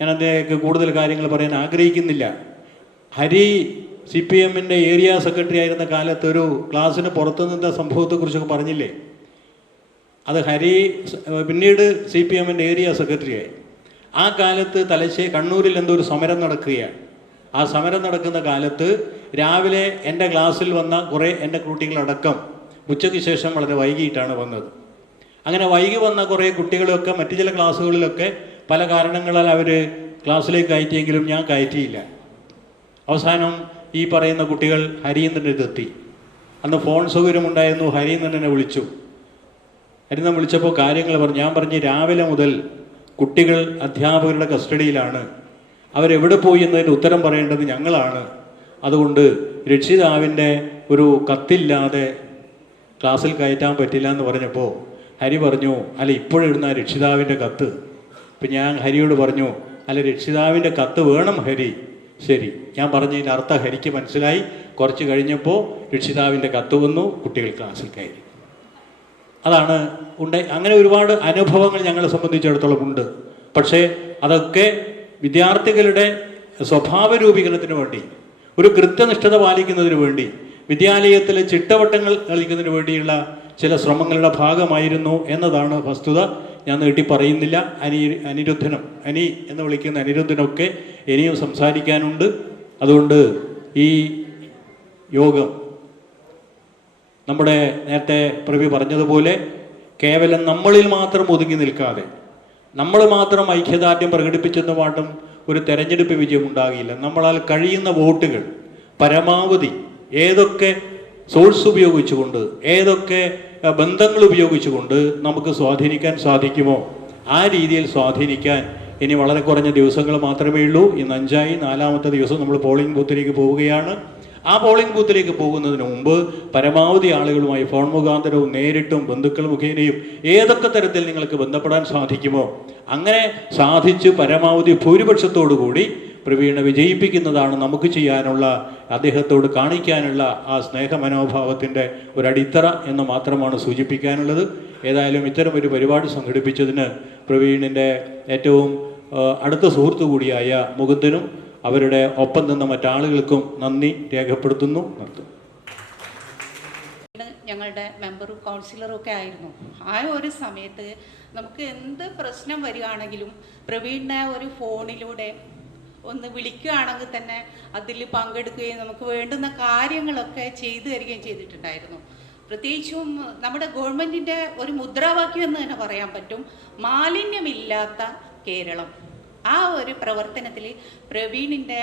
ഞാൻ അതിലേക്ക് കൂടുതൽ കാര്യങ്ങൾ പറയാൻ ആഗ്രഹിക്കുന്നില്ല. ഹരി CPM-ൻ്റെ ഏരിയ സെക്രട്ടറി ആയിരുന്ന കാലത്ത് ഒരു ക്ലാസ്സിന് പുറത്തു നിന്ന സംഭവത്തെക്കുറിച്ചൊക്കെ പറഞ്ഞില്ലേ? അത് ഹരി പിന്നീട് CPM-ൻ്റെ ഏരിയ സെക്രട്ടറിയായി. ആ കാലത്ത് കണ്ണൂരിൽ എന്തോ ഒരു സമരം നടക്കുകയാണ്. ആ സമരം നടക്കുന്ന കാലത്ത് രാവിലെ എൻ്റെ ക്ലാസ്സിൽ വന്ന കുറേ എൻ്റെ കുട്ടികളടക്കം ഉച്ചയ്ക്ക് ശേഷം വളരെ വൈകിട്ടാണ് വന്നത്. അങ്ങനെ വൈകി വന്ന കുറേ കുട്ടികളൊക്കെ മറ്റു ചില ക്ലാസ്സുകളിലൊക്കെ പല കാരണങ്ങളാൽ അവർ ക്ലാസ്സിലേക്ക് കയറ്റിയെങ്കിലും ഞാൻ കയറ്റിയില്ല. അവസാനം ഈ പറയുന്ന കുട്ടികൾ ഹരീന്ദ്രൻ്റെ അടുത്തെത്തി. അന്ന് ഫോൺ സൗകര്യമുണ്ടായിരുന്നു. ഹരീന്ദ്രൻ എന്നെ വിളിച്ചു. ഹരീന്ദ്രൻ വിളിച്ചപ്പോൾ കാര്യങ്ങൾ പറഞ്ഞു. ഞാൻ പറഞ്ഞു, രാവിലെ മുതൽ കുട്ടികൾ അധ്യാപകരുടെ കസ്റ്റഡിയിലാണ്, അവരെവിടെ പോയി എന്നതിന് ഉത്തരം പറയേണ്ടത് ഞങ്ങളാണ്. അതുകൊണ്ട് രക്ഷിതാവിൻ്റെ ഒരു കത്തില്ലാതെ ക്ലാസ്സിൽ കയറ്റാൻ പറ്റില്ല എന്ന് പറഞ്ഞപ്പോൾ ഹരി പറഞ്ഞു, അല്ല ഇപ്പോഴിടുന്ന രക്ഷിതാവിൻ്റെ കത്ത്. ഇപ്പം ഞാൻ ഹരിയോട് പറഞ്ഞു, അല്ല രക്ഷിതാവിൻ്റെ കത്ത് വേണം ഹരി. ശരി, ഞാൻ പറഞ്ഞതിൻ്റെ അർത്ഥം ഹരിക്ക് മനസ്സിലായി. കുറച്ച് കഴിഞ്ഞപ്പോൾ രക്ഷിതാവിൻ്റെ കത്ത് വന്നു, കുട്ടികൾ ക്ലാസ്സിൽ കയറി. അതാണ് അങ്ങനെ ഒരുപാട് അനുഭവങ്ങൾ ഞങ്ങളെ സംബന്ധിച്ചിടത്തോളം ഉണ്ട്. പക്ഷേ അതൊക്കെ വിദ്യാർത്ഥികളുടെ സ്വഭാവ രൂപീകരണത്തിന് വേണ്ടി, ഒരു കൃത്യനിഷ്ഠത പാലിക്കുന്നതിന് വേണ്ടി, വിദ്യാലയത്തിലെ ചിട്ടവട്ടങ്ങൾ കളിക്കുന്നതിന് വേണ്ടിയുള്ള ചില ശ്രമങ്ങളുടെ ഭാഗമായിരുന്നു എന്നതാണ് വസ്തുത. ഞാൻ നീട്ടി പറയുന്നില്ല. അനി എന്ന് വിളിക്കുന്ന അനിരുദ്ധനൊക്കെ ഇനിയും സംസാരിക്കാനുണ്ട്. അതുകൊണ്ട് ഈ യോഗം നമ്മുടെ നേരത്തെ പ്രവി പറഞ്ഞതുപോലെ കേവലം നമ്മളിൽ മാത്രം ഒതുങ്ങി നിൽക്കാതെ, നമ്മൾ മാത്രം ഐക്യദാർഢ്യം പ്രകടിപ്പിച്ചെന്ന് പാട്ടും ഒരു തെരഞ്ഞെടുപ്പ് വിജയം ഉണ്ടാകില്ല. നമ്മളാൽ കഴിയുന്ന വോട്ടുകൾ പരമാവധി ഏതൊക്കെ സോഴ്സ് ഉപയോഗിച്ചുകൊണ്ട്, ഏതൊക്കെ ബന്ധങ്ങൾ ഉപയോഗിച്ചുകൊണ്ട് നമുക്ക് സ്വാധീനിക്കാൻ സാധിക്കുമോ ആ രീതിയിൽ സ്വാധീനിക്കാൻ ഇനി വളരെ കുറഞ്ഞ ദിവസങ്ങൾ മാത്രമേ ഉള്ളൂ. ഇന്ന് 5ആയി, 4ാമത്തെ ദിവസം നമ്മൾ പോളിംഗ് ബൂത്തിലേക്ക് പോവുകയാണ്. ആ പോളിംഗ് ബൂത്തിലേക്ക് പോകുന്നതിന് മുമ്പ് പരമാവധി ആളുകളുമായി ഫോൺ മുഖാന്തരവും നേരിട്ടും ബന്ധുക്കൾ മുഖേനയും ഏതൊക്കെ തരത്തിൽ നിങ്ങൾക്ക് ബന്ധപ്പെടാൻ സാധിക്കുമോ അങ്ങനെ സാധിച്ച് പരമാവധി ഭൂരിപക്ഷത്തോടു കൂടി പ്രവീണെ വിജയിപ്പിക്കുന്നതാണ് നമുക്ക് ചെയ്യാനുള്ള, അദ്ദേഹത്തോട് കാണിക്കാനുള്ള ആ സ്നേഹമനോഭാവത്തിൻ്റെ ഒരടിത്തറ എന്ന് മാത്രമാണ് സൂചിപ്പിക്കാനുള്ളത്. ഏതായാലും ഇത്തരം ഒരു പരിപാടി സംഘടിപ്പിച്ചതിന് പ്രവീണിൻ്റെ ഏറ്റവും അടുത്ത സുഹൃത്തു കൂടിയായ മുകുന്ദനും അവരുടെ ഒപ്പം നിന്ന മറ്റാളുകൾക്കും നന്ദി രേഖപ്പെടുത്തുന്നു. നിർത്തുന്നു. ഞങ്ങളുടെ മെമ്പറും കൗൺസിലറും ഒക്കെ ആയിരുന്നു. ആ ഒരു സമയത്ത് നമുക്ക് എന്ത് പ്രശ്നം വരികയാണെങ്കിലും പ്രവീണിനെ ഒരു ഫോണിലൂടെ ഒന്ന് വിളിക്കുകയാണെങ്കിൽ തന്നെ അതിൽ പങ്കെടുക്കുകയും നമുക്ക് വേണ്ടുന്ന കാര്യങ്ങളൊക്കെ ചെയ്തു തരികയും ചെയ്തിട്ടുണ്ടായിരുന്നു. പ്രത്യേകിച്ചും നമ്മുടെ ഗവൺമെൻറ്റിൻ്റെ ഒരു മുദ്രാവാക്യം എന്ന് തന്നെ പറയാൻ പറ്റും, മാലിന്യമില്ലാത്ത കേരളം. ആ ഒരു പ്രവർത്തനത്തിൽ പ്രവീണിൻ്റെ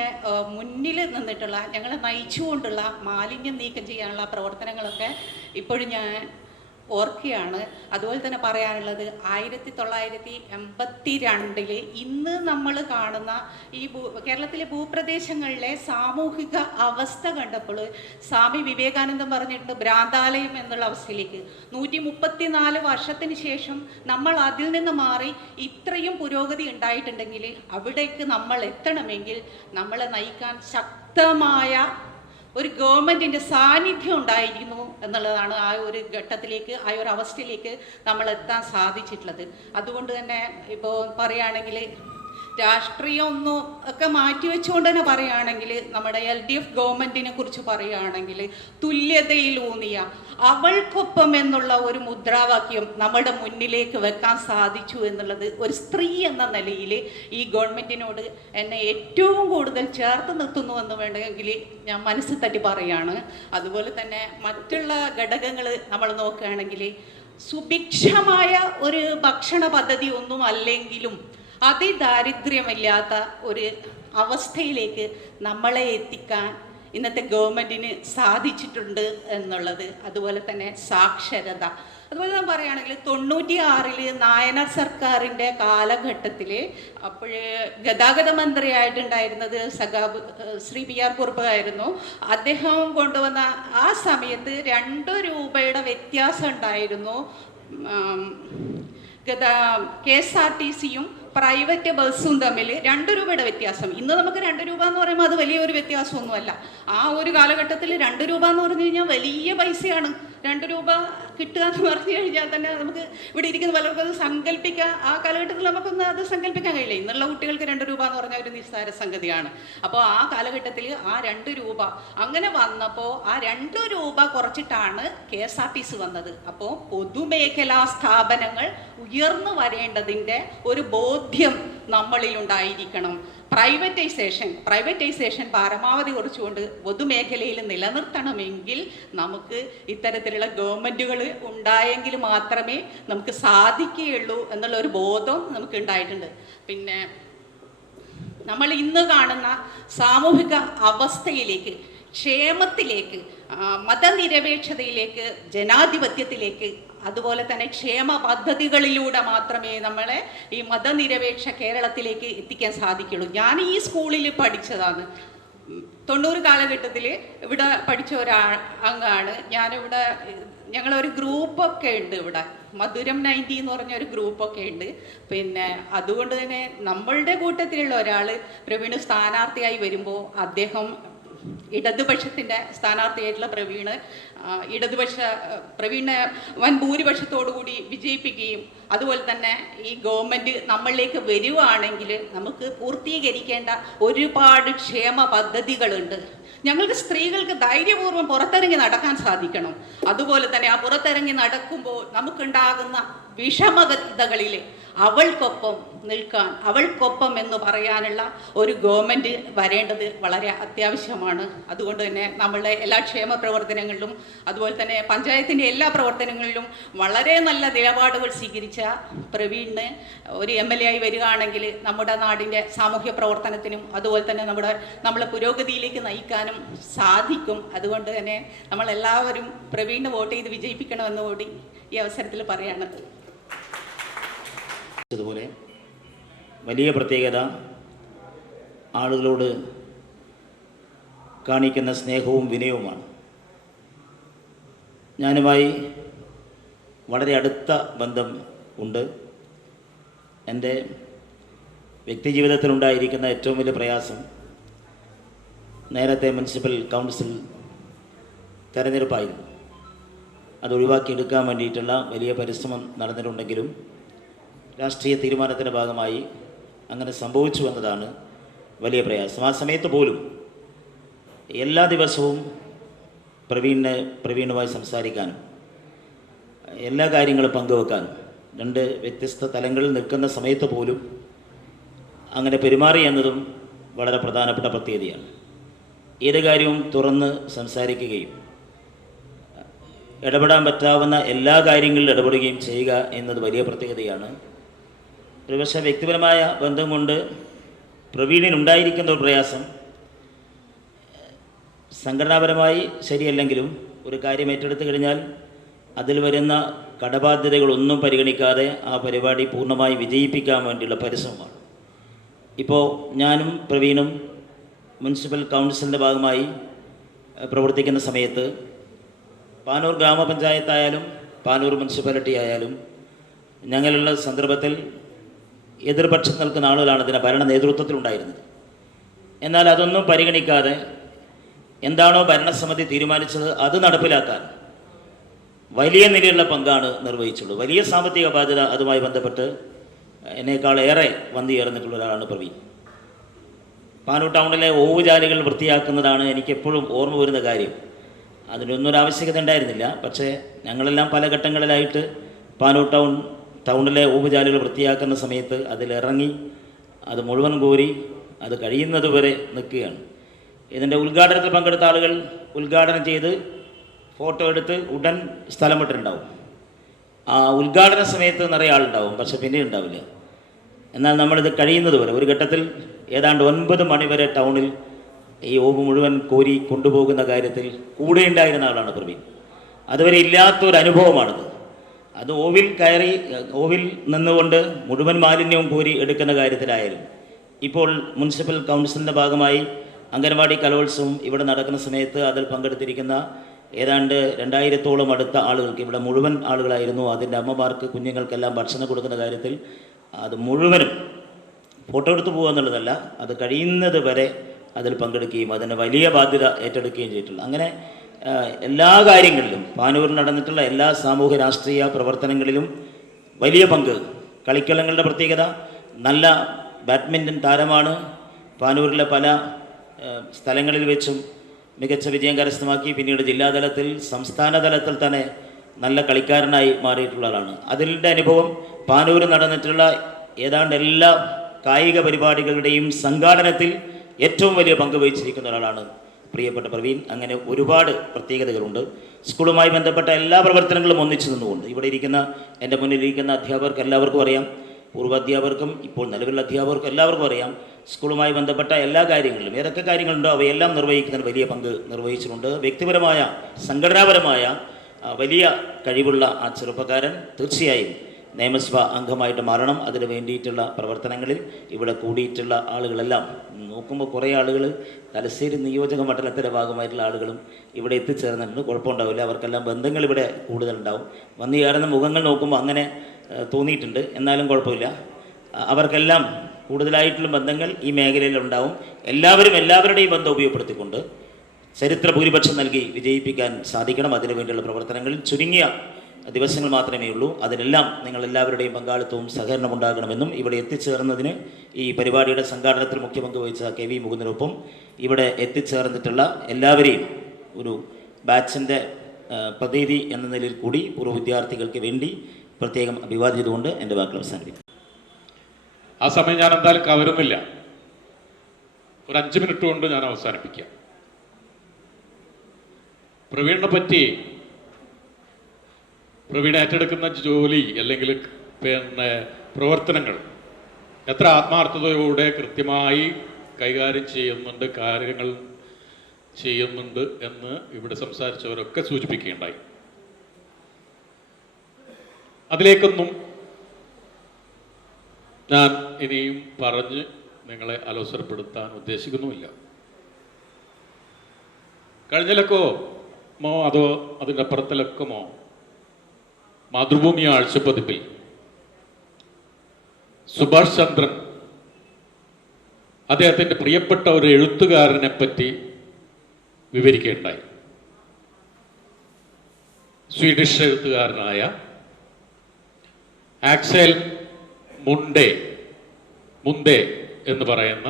മുന്നിൽ നിന്നിട്ടുള്ള, ഞങ്ങളെ നയിച്ചുകൊണ്ടുള്ള മാലിന്യം നീക്കം ചെയ്യാനുള്ള പ്രവർത്തനങ്ങളൊക്കെ ഇപ്പോഴും ഞാൻ ഓർക്കുകയാണ്. അതുപോലെ തന്നെ പറയാനുള്ളത് 1982 ഇന്ന് നമ്മൾ കാണുന്ന ഈ കേരളത്തിലെ ഭൂപ്രദേശങ്ങളിലെ സാമൂഹിക അവസ്ഥ കണ്ടപ്പോൾ സ്വാമി വിവേകാനന്ദൻ പറഞ്ഞിട്ടുണ്ട് ഭ്രാന്താലയം എന്നുള്ള അവസ്ഥയിലേക്ക്. 134 വർഷത്തിന് ശേഷം നമ്മൾ അതിൽ നിന്ന് മാറി ഇത്രയും പുരോഗതി ഉണ്ടായിട്ടുണ്ടെങ്കിൽ അവിടേക്ക് നമ്മൾ എത്തണമെങ്കിൽ നമ്മളെ നയിക്കാൻ ശക്തമായ ഒരു ഗവൺമെൻറ്റിൻ്റെ സാന്നിധ്യം ഉണ്ടായിരുന്നു എന്നുള്ളതാണ് ആ ഒരു ഘട്ടത്തിലേക്ക്, ആ ഒരു അവസ്ഥയിലേക്ക് നമ്മൾ എത്താൻ സാധിച്ചിട്ടുള്ളത്. അതുകൊണ്ട് തന്നെ ഇപ്പോൾ പറയുകയാണെങ്കിൽ രാഷ്ട്രീയം ഒന്നും ഒക്കെ മാറ്റിവെച്ചുകൊണ്ട് തന്നെ പറയുകയാണെങ്കിൽ നമ്മുടെ LDF ഗവൺമെൻറ്റിനെ കുറിച്ച് പറയുകയാണെങ്കിൽ തുല്യതയിലൂന്നിയ അവൾക്കൊപ്പം എന്നുള്ള ഒരു മുദ്രാവാക്യം നമ്മുടെ മുന്നിലേക്ക് വെക്കാൻ സാധിച്ചു എന്നുള്ളത് ഒരു സ്ത്രീ എന്ന നിലയിൽ ഈ ഗവൺമെൻറ്റിനോട് എന്നെ ഏറ്റവും കൂടുതൽ ചേർത്ത് നിർത്തുന്നു എന്ന് വേണമെങ്കിൽ ഞാൻ മനസ്സിൽ തട്ടി പറയുകയാണ്. അതുപോലെ തന്നെ മറ്റുള്ള ഘടകങ്ങൾ നമ്മൾ നോക്കുകയാണെങ്കിൽ സുഭിക്ഷമായ ഒരു ഭക്ഷണ പദ്ധതി ഒന്നും അല്ലെങ്കിലും അതിദാരിദ്ര്യമില്ലാത്ത ഒരു അവസ്ഥയിലേക്ക് നമ്മളെ എത്തിക്കാൻ ഇന്നത്തെ ഗവൺമെൻറ്റിന് സാധിച്ചിട്ടുണ്ട് എന്നുള്ളത്. അതുപോലെ തന്നെ സാക്ഷരത. അതുപോലെ ഞാൻ പറയുകയാണെങ്കിൽ 96 നായനാർ സർക്കാരിൻ്റെ കാലഘട്ടത്തിൽ അപ്പോഴേ ഗതാഗത മന്ത്രിയായിട്ടുണ്ടായിരുന്നത് സഖാബ് ശ്രീ PR കുറുപ്പ് ആയിരുന്നു. അദ്ദേഹം കൊണ്ടുവന്ന ആ സമയത്ത് 2 രൂപയുടെ വ്യത്യാസം ഉണ്ടായിരുന്നു KSRTCയും പ്രൈവറ്റ് ബസ്സും തമ്മിൽ 2 രൂപയുടെ വ്യത്യാസം. ഇന്ന് നമുക്ക് 2 രൂപ എന്ന് പറയുമ്പോൾ അത് വലിയൊരു വ്യത്യാസമൊന്നുമല്ല. ആ ഒരു കാലഘട്ടത്തിൽ 2 രൂപ എന്ന് പറഞ്ഞു കഴിഞ്ഞാൽ വലിയ പൈസയാണ്. 2 രൂപ കിട്ടുക എന്ന് പറഞ്ഞു കഴിഞ്ഞാൽ തന്നെ നമുക്ക് ഇവിടെ ഇരിക്കുന്ന പലർക്കും അത് സങ്കല്പിക്കാം. ആ കാലഘട്ടത്തിൽ നമുക്കൊന്ന് അത് സങ്കല്പിക്കാൻ കഴിയില്ല. ഇന്നുള്ള കുട്ടികൾക്ക് 2 രൂപ എന്ന് പറഞ്ഞാൽ ഒരു നിസ്സാര സംഗതിയാണ്. അപ്പോൾ ആ കാലഘട്ടത്തിൽ ആ 2 രൂപ അങ്ങനെ വന്നപ്പോൾ ആ 2 രൂപ കുറച്ചിട്ടാണ് KSRTC വന്നത്. അപ്പോൾ പൊതുമേഖലാ സ്ഥാപനങ്ങൾ ഉയർന്നു വരേണ്ടതിൻ്റെ ഒരു ബോധ്യം നമ്മളിലുണ്ടായിരിക്കണം. പ്രൈവറ്റൈസേഷൻ പരമാവധി കുറച്ചുകൊണ്ട് പൊതുമേഖലയിൽ നിലനിർത്തണമെങ്കിൽ നമുക്ക് ഇത്തരത്തിലുള്ള ഗവൺമെൻറ്റുകൾ ഉണ്ടായെങ്കിൽ മാത്രമേ നമുക്ക് സാധിക്കുകയുള്ളൂ എന്നുള്ള ഒരു ബോധം നമുക്ക് ഉണ്ടായിട്ടുണ്ട്. പിന്നെ നമ്മൾ ഇന്ന് കാണുന്ന സാമൂഹിക അവസ്ഥയിലേക്ക്, ക്ഷേമത്തിലേക്ക്, മതനിരപേക്ഷതയിലേക്ക്, ജനാധിപത്യത്തിലേക്ക്, അതുപോലെ തന്നെ ക്ഷേമ പദ്ധതികളിലൂടെ മാത്രമേ നമ്മളെ ഈ മതനിരപേക്ഷ കേരളത്തിലേക്ക് എത്തിക്കാൻ സാധിക്കുള്ളൂ. ഞാൻ ഈ സ്കൂളിൽ പഠിച്ചതാണ്. 90 കാലഘട്ടത്തിൽ ഇവിടെ പഠിച്ച അംഗമാണ് ഞാനിവിടെ. ഞങ്ങളൊരു ഗ്രൂപ്പൊക്കെ ഉണ്ട് ഇവിടെ, മധുരം 90 എന്ന് പറഞ്ഞൊരു ഗ്രൂപ്പൊക്കെ ഉണ്ട്. പിന്നെ അതുകൊണ്ട് തന്നെ നമ്മളുടെ കൂട്ടത്തിലുള്ള ഒരാൾ പ്രവീണ് സ്ഥാനാർത്ഥിയായി വരുമ്പോൾ അദ്ദേഹം ഇടതുപക്ഷത്തിൻ്റെ സ്ഥാനാർത്ഥിയായിട്ടുള്ള പ്രവീണിനെ വൻ ഭൂരിപക്ഷത്തോടുകൂടി വിജയിപ്പിക്കുകയും അതുപോലെ തന്നെ ഈ ഗവൺമെൻറ് നമ്മളിലേക്ക് വരികയാണെങ്കിൽ നമുക്ക് പൂർത്തീകരിക്കേണ്ട ഒരുപാട് ക്ഷേമ പദ്ധതികളുണ്ട്. ഞങ്ങൾക്ക് സ്ത്രീകൾക്ക് ധൈര്യപൂർവ്വം പുറത്തിറങ്ങി നടക്കാൻ സാധിക്കണം. അതുപോലെ തന്നെ ആ പുറത്തിറങ്ങി നടക്കുമ്പോൾ നമുക്കുണ്ടാകുന്ന വിഷമതകളിൽ അവൾക്കൊപ്പം നിൽക്കാൻ, അവൾക്കൊപ്പം എന്ന് പറയാനുള്ള ഒരു ഗവൺമെൻറ് വരേണ്ടത് വളരെ അത്യാവശ്യമാണ്. അതുകൊണ്ട് തന്നെ നമ്മളുടെ എല്ലാ ക്ഷേമ പ്രവർത്തനങ്ങളിലും അതുപോലെ തന്നെ പഞ്ചായത്തിൻ്റെ എല്ലാ പ്രവർത്തനങ്ങളിലും വളരെ നല്ല നിലപാടുകൾ സ്വീകരിച്ച പ്രവീണിന് ഒരു MLA ആയി വരികയാണെങ്കിൽ നമ്മുടെ നാടിൻ്റെ സാമൂഹ്യ പ്രവർത്തനത്തിനും അതുപോലെ തന്നെ നമ്മളെ പുരോഗതിയിലേക്ക് നയിക്കാനും സാധിക്കും. അതുകൊണ്ട് തന്നെ നമ്മളെല്ലാവരും പ്രവീണിന് വോട്ട് ചെയ്ത് വിജയിപ്പിക്കണമെന്ന് കൂടി ഈ അവസരത്തിൽ പറയാണ്. അതുപോലെ വലിയ പ്രത്യേകത ആളുകളോട് കാണിക്കുന്ന സ്നേഹവും വിനയവുമാണ്. ഞാനുമായി വളരെ അടുത്ത ബന്ധം ഉണ്ട്. എൻ്റെ വ്യക്തിജീവിതത്തിലുണ്ടായിരിക്കുന്ന ഏറ്റവും വലിയ പ്രയാസം നേരത്തെ മുനിസിപ്പൽ കൗൺസിൽ തെരഞ്ഞെടുപ്പായിരുന്നു. അത് ഒഴിവാക്കിയെടുക്കാൻ വേണ്ടിയിട്ടുള്ള വലിയ പരിശ്രമം നടന്നിട്ടുണ്ടെങ്കിലും രാഷ്ട്രീയ തീരുമാനത്തിൻ്റെ ഭാഗമായി അങ്ങനെ സംഭവിച്ചു എന്നതാണ് പ്രയാസം. ആ സമയത്ത് പോലും എല്ലാ ദിവസവും പ്രവീണുമായി സംസാരിക്കാനും എല്ലാ കാര്യങ്ങളും പങ്കുവെക്കാനും, രണ്ട് വ്യത്യസ്ത തലങ്ങളിൽ നിൽക്കുന്ന സമയത്ത് പോലും അങ്ങനെ പെരുമാറി എന്നതും വളരെ പ്രധാനപ്പെട്ട പ്രത്യേകതയാണ്. ഏത് കാര്യവും തുറന്ന് സംസാരിക്കുകയും ഇടപെടാൻ പറ്റാവുന്ന എല്ലാ കാര്യങ്ങളിലും ഇടപെടുകയും ചെയ്യുക എന്നത് വലിയ പ്രത്യേകതയാണ്. ഒരുപക്ഷെ വ്യക്തിപരമായ ബന്ധം കൊണ്ട് പ്രവീണിനുണ്ടായിരിക്കുന്ന ഒരു പ്രയാസം സംഘടനാപരമായി ശരിയല്ലെങ്കിലും ഒരു കാര്യം ഏറ്റെടുത്തു കഴിഞ്ഞാൽ അതിൽ വരുന്ന കടബാധ്യതകളൊന്നും പരിഗണിക്കാതെ ആ പരിപാടി പൂർണ്ണമായി വിജയിപ്പിക്കാൻ വേണ്ടിയുള്ള പരിശ്രമമാണ്. ഇപ്പോൾ ഞാനും പ്രവീണും മുനിസിപ്പൽ കൗൺസിലിൻ്റെ ഭാഗമായി പ്രവർത്തിക്കുന്ന സമയത്ത് പാനൂർ ഗ്രാമപഞ്ചായത്തായാലും പാനൂർ മുനിസിപ്പാലിറ്റി ആയാലും ഞങ്ങളുള്ള സന്ദർഭത്തിൽ എതിർപക്ഷത്ത് നിൽക്കുന്ന ആളുകളാണ് ഇതിൻ്റെ ഭരണ നേതൃത്വത്തിലുണ്ടായിരുന്നത്. എന്നാൽ അതൊന്നും പരിഗണിക്കാതെ എന്താണോ ഭരണസമിതി തീരുമാനിച്ചത് അത് നടപ്പിലാക്കാൻ വലിയ നിലയിലുള്ള പങ്കാണ് നിർവഹിച്ചുള്ളൂ. വലിയ സാമ്പത്തിക ബാധ്യത അതുമായി ബന്ധപ്പെട്ട് എന്നേക്കാളേറെ വന്നുചേർന്നിട്ടുള്ള ഒരാളാണ് പ്രവീൺ. പാനൂർ ടൗണിലെ ഓവുചാലുകൾ വൃത്തിയാക്കുന്നതാണ് എനിക്കെപ്പോഴും ഓർമ്മ വരുന്ന കാര്യം. അതിനൊന്നും ഒരു ആവശ്യകത ഉണ്ടായിരുന്നില്ല. പക്ഷേ ഞങ്ങളെല്ലാം പല ഘട്ടങ്ങളിലായിട്ട് പാനൂർ ടൗണിലെ ഓവുചാലുകൾ വൃത്തിയാക്കുന്ന സമയത്ത് അതിലിറങ്ങി അത് മുഴുവൻ കോരി അത് കഴിയുന്നത് വരെ നിൽക്കുകയാണ്. ഇതിൻ്റെ ഉദ്ഘാടനത്തിൽ പങ്കെടുത്ത ആളുകൾ ഉദ്ഘാടനം ചെയ്ത് ഫോട്ടോ എടുത്ത് ഉടൻ സ്ഥലം വിട്ടിട്ടുണ്ടാവും. ആ ഉദ്ഘാടന സമയത്ത് നിറയെ ആളുണ്ടാവും, പക്ഷെ പിന്നീട് ഉണ്ടാവില്ല. എന്നാൽ നമ്മളിത് കഴിയുന്നത് വരെ ഒരു ഘട്ടത്തിൽ ഏതാണ്ട് 9 മണി വരെ ടൗണിൽ ഈ ഓവ് മുഴുവൻ കോരി കൊണ്ടുപോകുന്ന കാര്യത്തിൽ കൂടെ ഉണ്ടായിരുന്ന ആളാണ് പ്രവീൺ. അതുവരെ ഇല്ലാത്തൊരു അനുഭവമാണിത്. അത് ഓവിൽ നിന്നുകൊണ്ട് മുഴുവൻ മാലിന്യവും കോരി എടുക്കുന്ന കാര്യത്തിലായാലും ഇപ്പോൾ മുനിസിപ്പൽ കൗൺസിലിൻ്റെ ഭാഗമായി അംഗനവാടി കലോത്സവം ഇവിടെ നടക്കുന്ന സമയത്ത് അതിൽ പങ്കെടുത്തിരിക്കുന്ന ഏതാണ്ട് 2000-ഓളം അടുത്ത ആളുകൾക്ക്, ഇവിടെ മുഴുവൻ ആളുകളായിരുന്നു, അതിൻ്റെ അമ്മമാർക്ക് കുഞ്ഞുങ്ങൾക്കെല്ലാം ഭക്ഷണം കൊടുക്കുന്ന കാര്യത്തിൽ അത് മുഴുവനും ഫോട്ടോ എടുത്തു പോകുക എന്നുള്ളതല്ല, അത് കഴിയുന്നത് വരെ അതിൽ പങ്കെടുക്കുകയും അതിന് വലിയ ബാധ്യത ഏറ്റെടുക്കുകയും ചെയ്തിട്ടുള്ളൂ. അങ്ങനെ എല്ലാ കാര്യങ്ങളിലും പാനൂരിൽ നടന്നിട്ടുള്ള എല്ലാ സാമൂഹ്യ രാഷ്ട്രീയ പ്രവർത്തനങ്ങളിലും വലിയ പങ്ക്. കളിക്കളങ്ങളുടെ പ്രത്യേകത, നല്ല ബാഡ്മിൻ്റൺ താരമാണ്. പാനൂരിലെ പല സ്ഥലങ്ങളിൽ വെച്ചും മികച്ച വിജയം കരസ്ഥമാക്കി പിന്നീട് ജില്ലാതലത്തിൽ സംസ്ഥാന തലത്തിൽ തന്നെ നല്ല കളിക്കാരനായി മാറിയിട്ടുള്ള ആളാണ്. അതിൻ്റെ അനുഭവം പാനൂരിൽ നടന്നിട്ടുള്ള ഏതാണ്ട് എല്ലാ കായിക പരിപാടികളുടെയും സംഘാടനത്തിൽ ഏറ്റവും വലിയ പങ്ക് വഹിച്ചിരിക്കുന്ന ഒരാളാണ് പ്രിയപ്പെട്ട പ്രവീൺ. അങ്ങനെ ഒരുപാട് പ്രത്യേകതകളുണ്ട്. സ്കൂളുമായി ബന്ധപ്പെട്ട എല്ലാ പ്രവർത്തനങ്ങളും ഒന്നിച്ചു നിന്നുകൊണ്ട് ഇവിടെ ഇരിക്കുന്ന എൻ്റെ മുന്നിലിരിക്കുന്ന അധ്യാപകർക്ക് എല്ലാവർക്കും അറിയാം, പൂർവ്വ അധ്യാപകർക്കും ഇപ്പോൾ നിലവിലുള്ള അധ്യാപകർക്കും എല്ലാവർക്കും അറിയാം, സ്കൂളുമായി ബന്ധപ്പെട്ട എല്ലാ കാര്യങ്ങളിലും ഏതൊക്കെ കാര്യങ്ങളുണ്ടോ അവയെല്ലാം നിർവഹിക്കുന്നതിന് വലിയ പങ്ക് നിർവഹിച്ചിട്ടുണ്ട്. വ്യക്തിപരമായ സംഘടനാപരമായ വലിയ കഴിവുള്ള ആ ചെറുപ്പക്കാരൻ തീർച്ചയായും നിയമസഭാ അംഗമായിട്ട് മാറണം. അതിന് വേണ്ടിയിട്ടുള്ള പ്രവർത്തനങ്ങളിൽ ഇവിടെ കൂടിയിട്ടുള്ള ആളുകളെല്ലാം നോക്കുമ്പോൾ കുറേ ആളുകൾ തലശ്ശേരി നിയോജക മണ്ഡലത്തിൻ്റെ ഭാഗമായിട്ടുള്ള ആളുകളും ഇവിടെ എത്തിച്ചേർന്നിട്ടുണ്ട്. കുഴപ്പമുണ്ടാവില്ല, അവർക്കെല്ലാം ബന്ധങ്ങൾ ഇവിടെ കൂടുതലുണ്ടാവും. വന്നു ചേർന്ന മുഖങ്ങൾ നോക്കുമ്പോൾ അങ്ങനെ തോന്നിയിട്ടുണ്ട്. എന്നാലും കുഴപ്പമില്ല, അവർക്കെല്ലാം കൂടുതലായിട്ടുള്ള ബന്ധങ്ങൾ ഈ മേഖലയിലുണ്ടാവും. എല്ലാവരും എല്ലാവരുടെയും ബന്ധം ഉപയോഗപ്പെടുത്തിക്കൊണ്ട് ചരിത്ര ഭൂരിപക്ഷം നൽകി വിജയിപ്പിക്കാൻ സാധിക്കണം. അതിനുവേണ്ടിയുള്ള പ്രവർത്തനങ്ങളിൽ ചുരുങ്ങിയ ദിവസങ്ങൾ മാത്രമേ ഉള്ളൂ. അതിലെല്ലാം നിങ്ങളെല്ലാവരുടെയും പങ്കാളിത്തവും സഹകരണം ഉണ്ടാകണമെന്നും ഇവിടെ എത്തിച്ചേർന്നതിന് ഈ പരിപാടിയുടെ സംഘാടനത്തിൽ മുഖ്യ പങ്ക് വഹിച്ച KV മുകുന്ദനൊപ്പം ഇവിടെ എത്തിച്ചേർന്നിട്ടുള്ള എല്ലാവരെയും ഒരു ബാച്ചിൻ്റെ പ്രതീതി എന്ന നിലയിൽ കൂടി പൂർവ്വ വിദ്യാർത്ഥികൾക്ക് വേണ്ടി പ്രത്യേകം അഭിവാദ്യം ചെയ്തുകൊണ്ട് എൻ്റെ വാക്കുകൾ അവസാനിപ്പിക്കും. ആ സമയം ഞാൻ എന്തായാലും കവരുന്നില്ല. ഒരു 5 മിനിറ്റ് കൊണ്ട് ഞാൻ അവസാനിപ്പിക്കാം. പ്രവീണിനെ പറ്റി, പ്രവീൺ ഏറ്റെടുക്കുന്ന ജോലി അല്ലെങ്കിൽ പ്രവർത്തനങ്ങൾ എത്ര ആത്മാർത്ഥതയോടെ കൃത്യമായി കൈകാര്യം ചെയ്യുന്നുണ്ട്, കാര്യങ്ങൾ ചെയ്യുന്നുണ്ട് എന്ന് ഇവിടെ സംസാരിച്ചവരൊക്കെ സൂചിപ്പിക്കുകയുണ്ടായി. അതിലേക്കൊന്നും ഞാൻ ഇനിയും പറഞ്ഞ് നിങ്ങളെ അലോസരപ്പെടുത്താൻ ഉദ്ദേശിക്കുന്നുമില്ല. കഴിഞ്ഞ ലക്കമോ അതോ അതിൻ്റെ അപ്പുറത്തെ ലക്കമോ മാതൃഭൂമി ആഴ്ചപ്പതിപ്പിൽ സുഭാഷ് ചന്ദ്രൻ അദ്ദേഹത്തിൻ്റെ പ്രിയപ്പെട്ട ഒരു എഴുത്തുകാരനെ പറ്റി വിവരിക്കുകയുണ്ടായി. സ്വീഡിഷ് എഴുത്തുകാരനായ ആക്സൽ മുണ്ടേ എന്ന് പറയുന്ന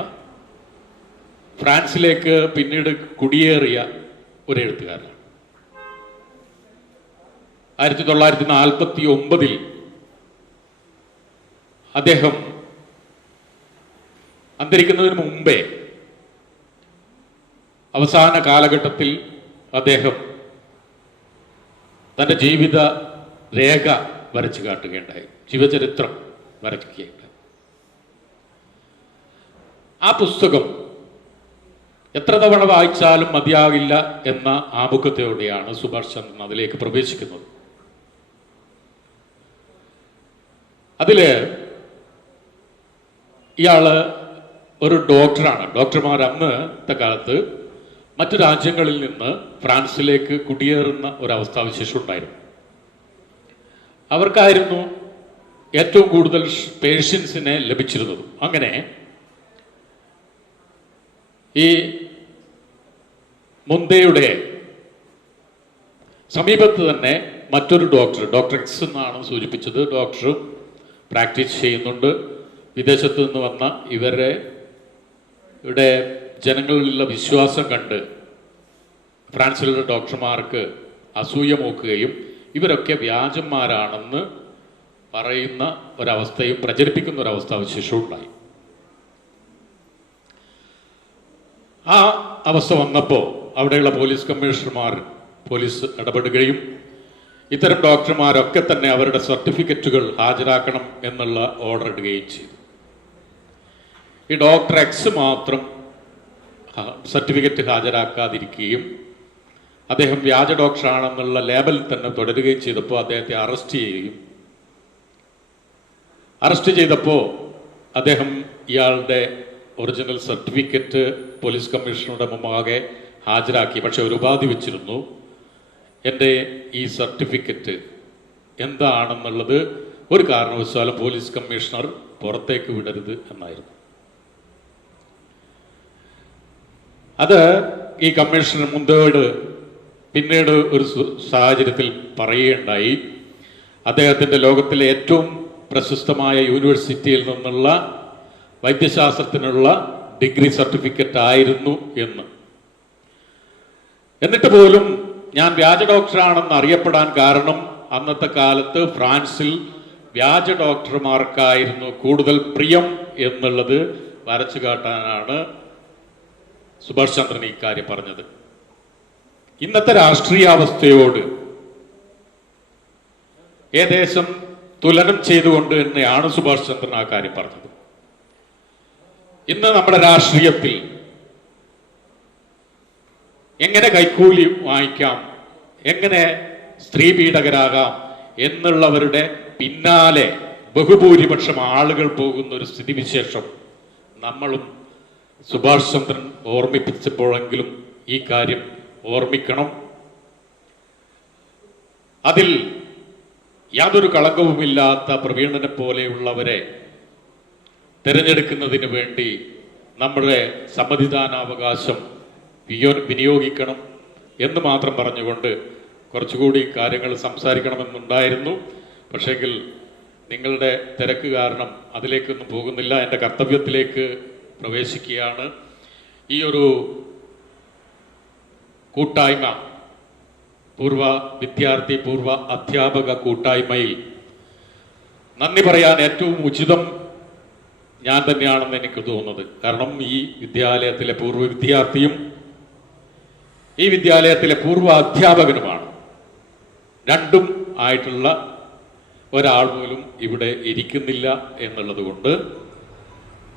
ഫ്രാൻസിലേക്ക് പിന്നീട് കുടിയേറിയ ഒരു എഴുത്തുകാരനാണ്. 1949 അദ്ദേഹം അന്തരിക്കുന്നതിന് മുമ്പേ അവസാന കാലഘട്ടത്തിൽ അദ്ദേഹം തൻ്റെ ജീവിത രേഖ വരച്ചു കാട്ടുകയുണ്ടായി, ജീവചരിത്രം വരയ്ക്കുകയുണ്ടായി. ആ പുസ്തകം എത്ര തവണ വായിച്ചാലും മതിയാകില്ല എന്ന ആമുഖത്തോടെയാണ് സുഭാഷ് ചന്ദ്രൻ അതിലേക്ക് പ്രവേശിക്കുന്നത്. അതില് ഇയാള് ഒരു ഡോക്ടറാണ്. ഡോക്ടർമാർ അന്നത്തെ കാലത്ത് മറ്റു രാജ്യങ്ങളിൽ നിന്ന് ഫ്രാൻസിലേക്ക് കുടിയേറുന്ന ഒരവസ്ഥാവിശേഷം ഉണ്ടായിരുന്നു. അവർക്കായിരുന്നു ഏറ്റവും കൂടുതൽ പേഷ്യൻസിനെ ലഭിച്ചിരുന്നത്. അങ്ങനെ ഈ മുന്തയുടെ സമീപത്ത് തന്നെ മറ്റൊരു ഡോക്ടർ എക്സ് എന്നാണ് സൂചിപ്പിച്ചത്, ഡോക്ടർ പ്രാക്ടീസ് ചെയ്യുന്നുണ്ട്. വിദേശത്തു നിന്ന് വന്ന ഇവിടെ ജനങ്ങളിലുള്ള വിശ്വാസം കണ്ട് ഫ്രാൻസിലുള്ള ഡോക്ടർമാർക്ക് അസൂയ മൂക്കുകയും ഇവരൊക്കെ വ്യാജന്മാരാണെന്ന് പറയുന്ന ഒരവസ്ഥയും പ്രചരിപ്പിക്കുന്ന ഒരവസ്ഥാവിശേഷവും ഉണ്ടായി. ആ അവസ്ഥ വന്നപ്പോൾ അവിടെയുള്ള പോലീസ് കമ്മീഷണർമാർ പോലീസ് ഇടപെടുകയും ഇത്തരം ഡോക്ടർമാരൊക്കെ തന്നെ അവരുടെ സർട്ടിഫിക്കറ്റുകൾ ഹാജരാക്കണം എന്നുള്ള ഓർഡർ ഇടുകയും ചെയ്തു. ഈ ഡോക്ടർ എക്സ് മാത്രം സർട്ടിഫിക്കറ്റ് ഹാജരാക്കാതിരിക്കുകയും അദ്ദേഹം വ്യാജ ഡോക്ടറാണെന്നുള്ള ലേബൽ തന്നെ തുടരുകയും ചെയ്തപ്പോൾ അദ്ദേഹത്തെ അറസ്റ്റ് ചെയ്തപ്പോൾ അദ്ദേഹം ഇയാളുടെ ഒറിജിനൽ സർട്ടിഫിക്കറ്റ് പോലീസ് കമ്മീഷണറുടെ മുമ്പാകെ ഹാജരാക്കി. പക്ഷെ ഒരു ഉപാധി വെച്ചിരുന്നു, എൻ്റെ ഈ സർട്ടിഫിക്കറ്റ് എന്താണെന്നുള്ളത് ഒരു കാരണവശാലും പോലീസ് കമ്മീഷണർ പുറത്തേക്ക് വിടരുത് എന്നായിരുന്നു. അത് ഈ കമ്മീഷണർ മുന്തോട് പിന്നീട് ഒരു സാഹചര്യത്തിൽ പറയുകയുണ്ടായി. അദ്ദേഹത്തിൻ്റെ ലോകത്തിലെ ഏറ്റവും പ്രശസ്തമായ യൂണിവേഴ്സിറ്റിയിൽ നിന്നുള്ള വൈദ്യശാസ്ത്രത്തിനുള്ള ഡിഗ്രി സർട്ടിഫിക്കറ്റ് ആയിരുന്നു എന്ന്. എന്നിട്ട് പോലും ഞാൻ വ്യാജ ഡോക്ടറാണെന്ന് അറിയപ്പെടാൻ കാരണം അന്നത്തെ കാലത്ത് ഫ്രാൻസിൽ വ്യാജ ഡോക്ടർമാർക്കായിരുന്നു കൂടുതൽ പ്രിയം എന്നുള്ളത് വരച്ചു കാട്ടാനാണ് സുഭാഷ് ചന്ദ്രൻ ഇക്കാര്യം പറഞ്ഞത്. ഇന്നത്തെ രാഷ്ട്രീയാവസ്ഥയോട് ഏകദേശം തുലനം ചെയ്തുകൊണ്ട് തന്നെയാണ് സുഭാഷ് ചന്ദ്രൻ ആ കാര്യം പറഞ്ഞത്. ഇന്ന് നമ്മുടെ രാഷ്ട്രീയത്തിൽ എങ്ങനെ കൈക്കൂലി വാങ്ങിക്കാം, എങ്ങനെ സ്ത്രീ പീഡകരാകാം എന്നുള്ളവരുടെ പിന്നാലെ ബഹുഭൂരിപക്ഷം ആളുകൾ പോകുന്ന ഒരു സ്ഥിതിവിശേഷം നമ്മളും സുഭാഷ് ചന്ദ്രൻ ഓർമ്മിപ്പിച്ചപ്പോഴെങ്കിലും ഈ കാര്യം ഓർമ്മിക്കണം. അതിൽ യാതൊരു കളങ്കവുമില്ലാത്ത പ്രവീണനെ പോലെയുള്ളവരെ തിരഞ്ഞെടുക്കുന്നതിന് വേണ്ടി നമ്മുടെ സമ്മതിദാനാവകാശം വിനിയോഗിക്കണം എന്ന് മാത്രം പറഞ്ഞുകൊണ്ട് കുറച്ചുകൂടി കാര്യങ്ങൾ സംസാരിക്കണമെന്നുണ്ടായിരുന്നു. പക്ഷേങ്കിൽ നിങ്ങളുടെ തിരക്ക് കാരണം അതിലേക്കൊന്നും പോകുന്നില്ല. എൻ്റെ കർത്തവ്യത്തിലേക്ക് പ്രവേശിക്കുകയാണ്. ഈ ഒരു കൂട്ടായ്മ, പൂർവ വിദ്യാർത്ഥി പൂർവ അധ്യാപക കൂട്ടായ്മയിൽ നന്ദി പറയാൻ ഏറ്റവും ഉചിതം ഞാൻ തന്നെയാണെന്ന് എനിക്ക് തോന്നുന്നത്. കാരണം ഈ വിദ്യാലയത്തിലെ പൂർവ്വ വിദ്യാർത്ഥിയും ഈ വിദ്യാലയത്തിലെ പൂർവ്വ അധ്യാപകനുമാണ്. രണ്ടും ആയിട്ടുള്ള ഒരാൾ പോലും ഇവിടെ ഇരിക്കുന്നില്ല എന്നുള്ളത് കൊണ്ട്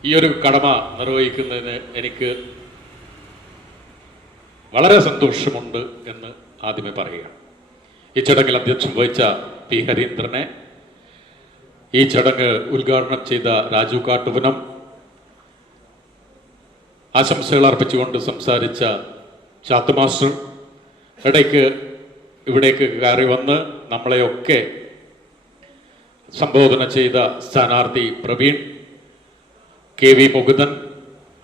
ഈ ഒരു കടമ നിർവഹിക്കുന്നതിന് എനിക്ക് വളരെ സന്തോഷമുണ്ട് എന്ന് ആദ്യമേ പറയുകയാണ്. ഈ ചടങ്ങിൽ അധ്യക്ഷം വഹിച്ച പി ഹരീന്ദ്രനെ, ഈ ചടങ്ങ് ഉദ്ഘാടനം ചെയ്ത രാജു കാട്ടുവനം, ആശംസകൾ അർപ്പിച്ചുകൊണ്ട് സംസാരിച്ച ചാത്തു മാസ്റ്റർ, ഇവിടേക്ക് കയറി വന്ന് നമ്മളെയൊക്കെ സംബോധന ചെയ്ത സ്ഥാനാർത്ഥി പ്രവീൺ, കെ വി മുകുന്ദൻ,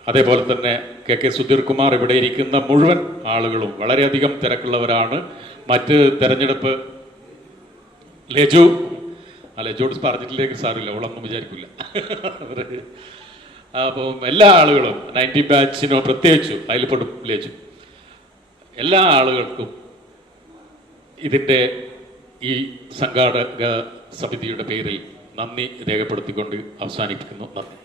അതേപോലെ തന്നെ കെ സുധീർ കുമാർ, ഇവിടെ ഇരിക്കുന്ന മുഴുവൻ ആളുകളും വളരെയധികം തിരക്കുള്ളവരാണ്. മറ്റ് തെരഞ്ഞെടുപ്പ് ലജോട് പറഞ്ഞിട്ടില്ലെങ്കിൽ സാറില്ല, അവളൊന്നും വിചാരിക്കില്ല. അപ്പം എല്ലാ ആളുകളും 90 ബാച്ചിനോ പ്രത്യേകിച്ചും അതിൽ പെടും വില്ലേജും എല്ലാ ആളുകൾക്കും ഇതിൻ്റെ ഈ സംഘാടക സമിതിയുടെ പേരിൽ നന്ദി രേഖപ്പെടുത്തിക്കൊണ്ട് അവസാനിപ്പിക്കുന്നു. നന്ദി.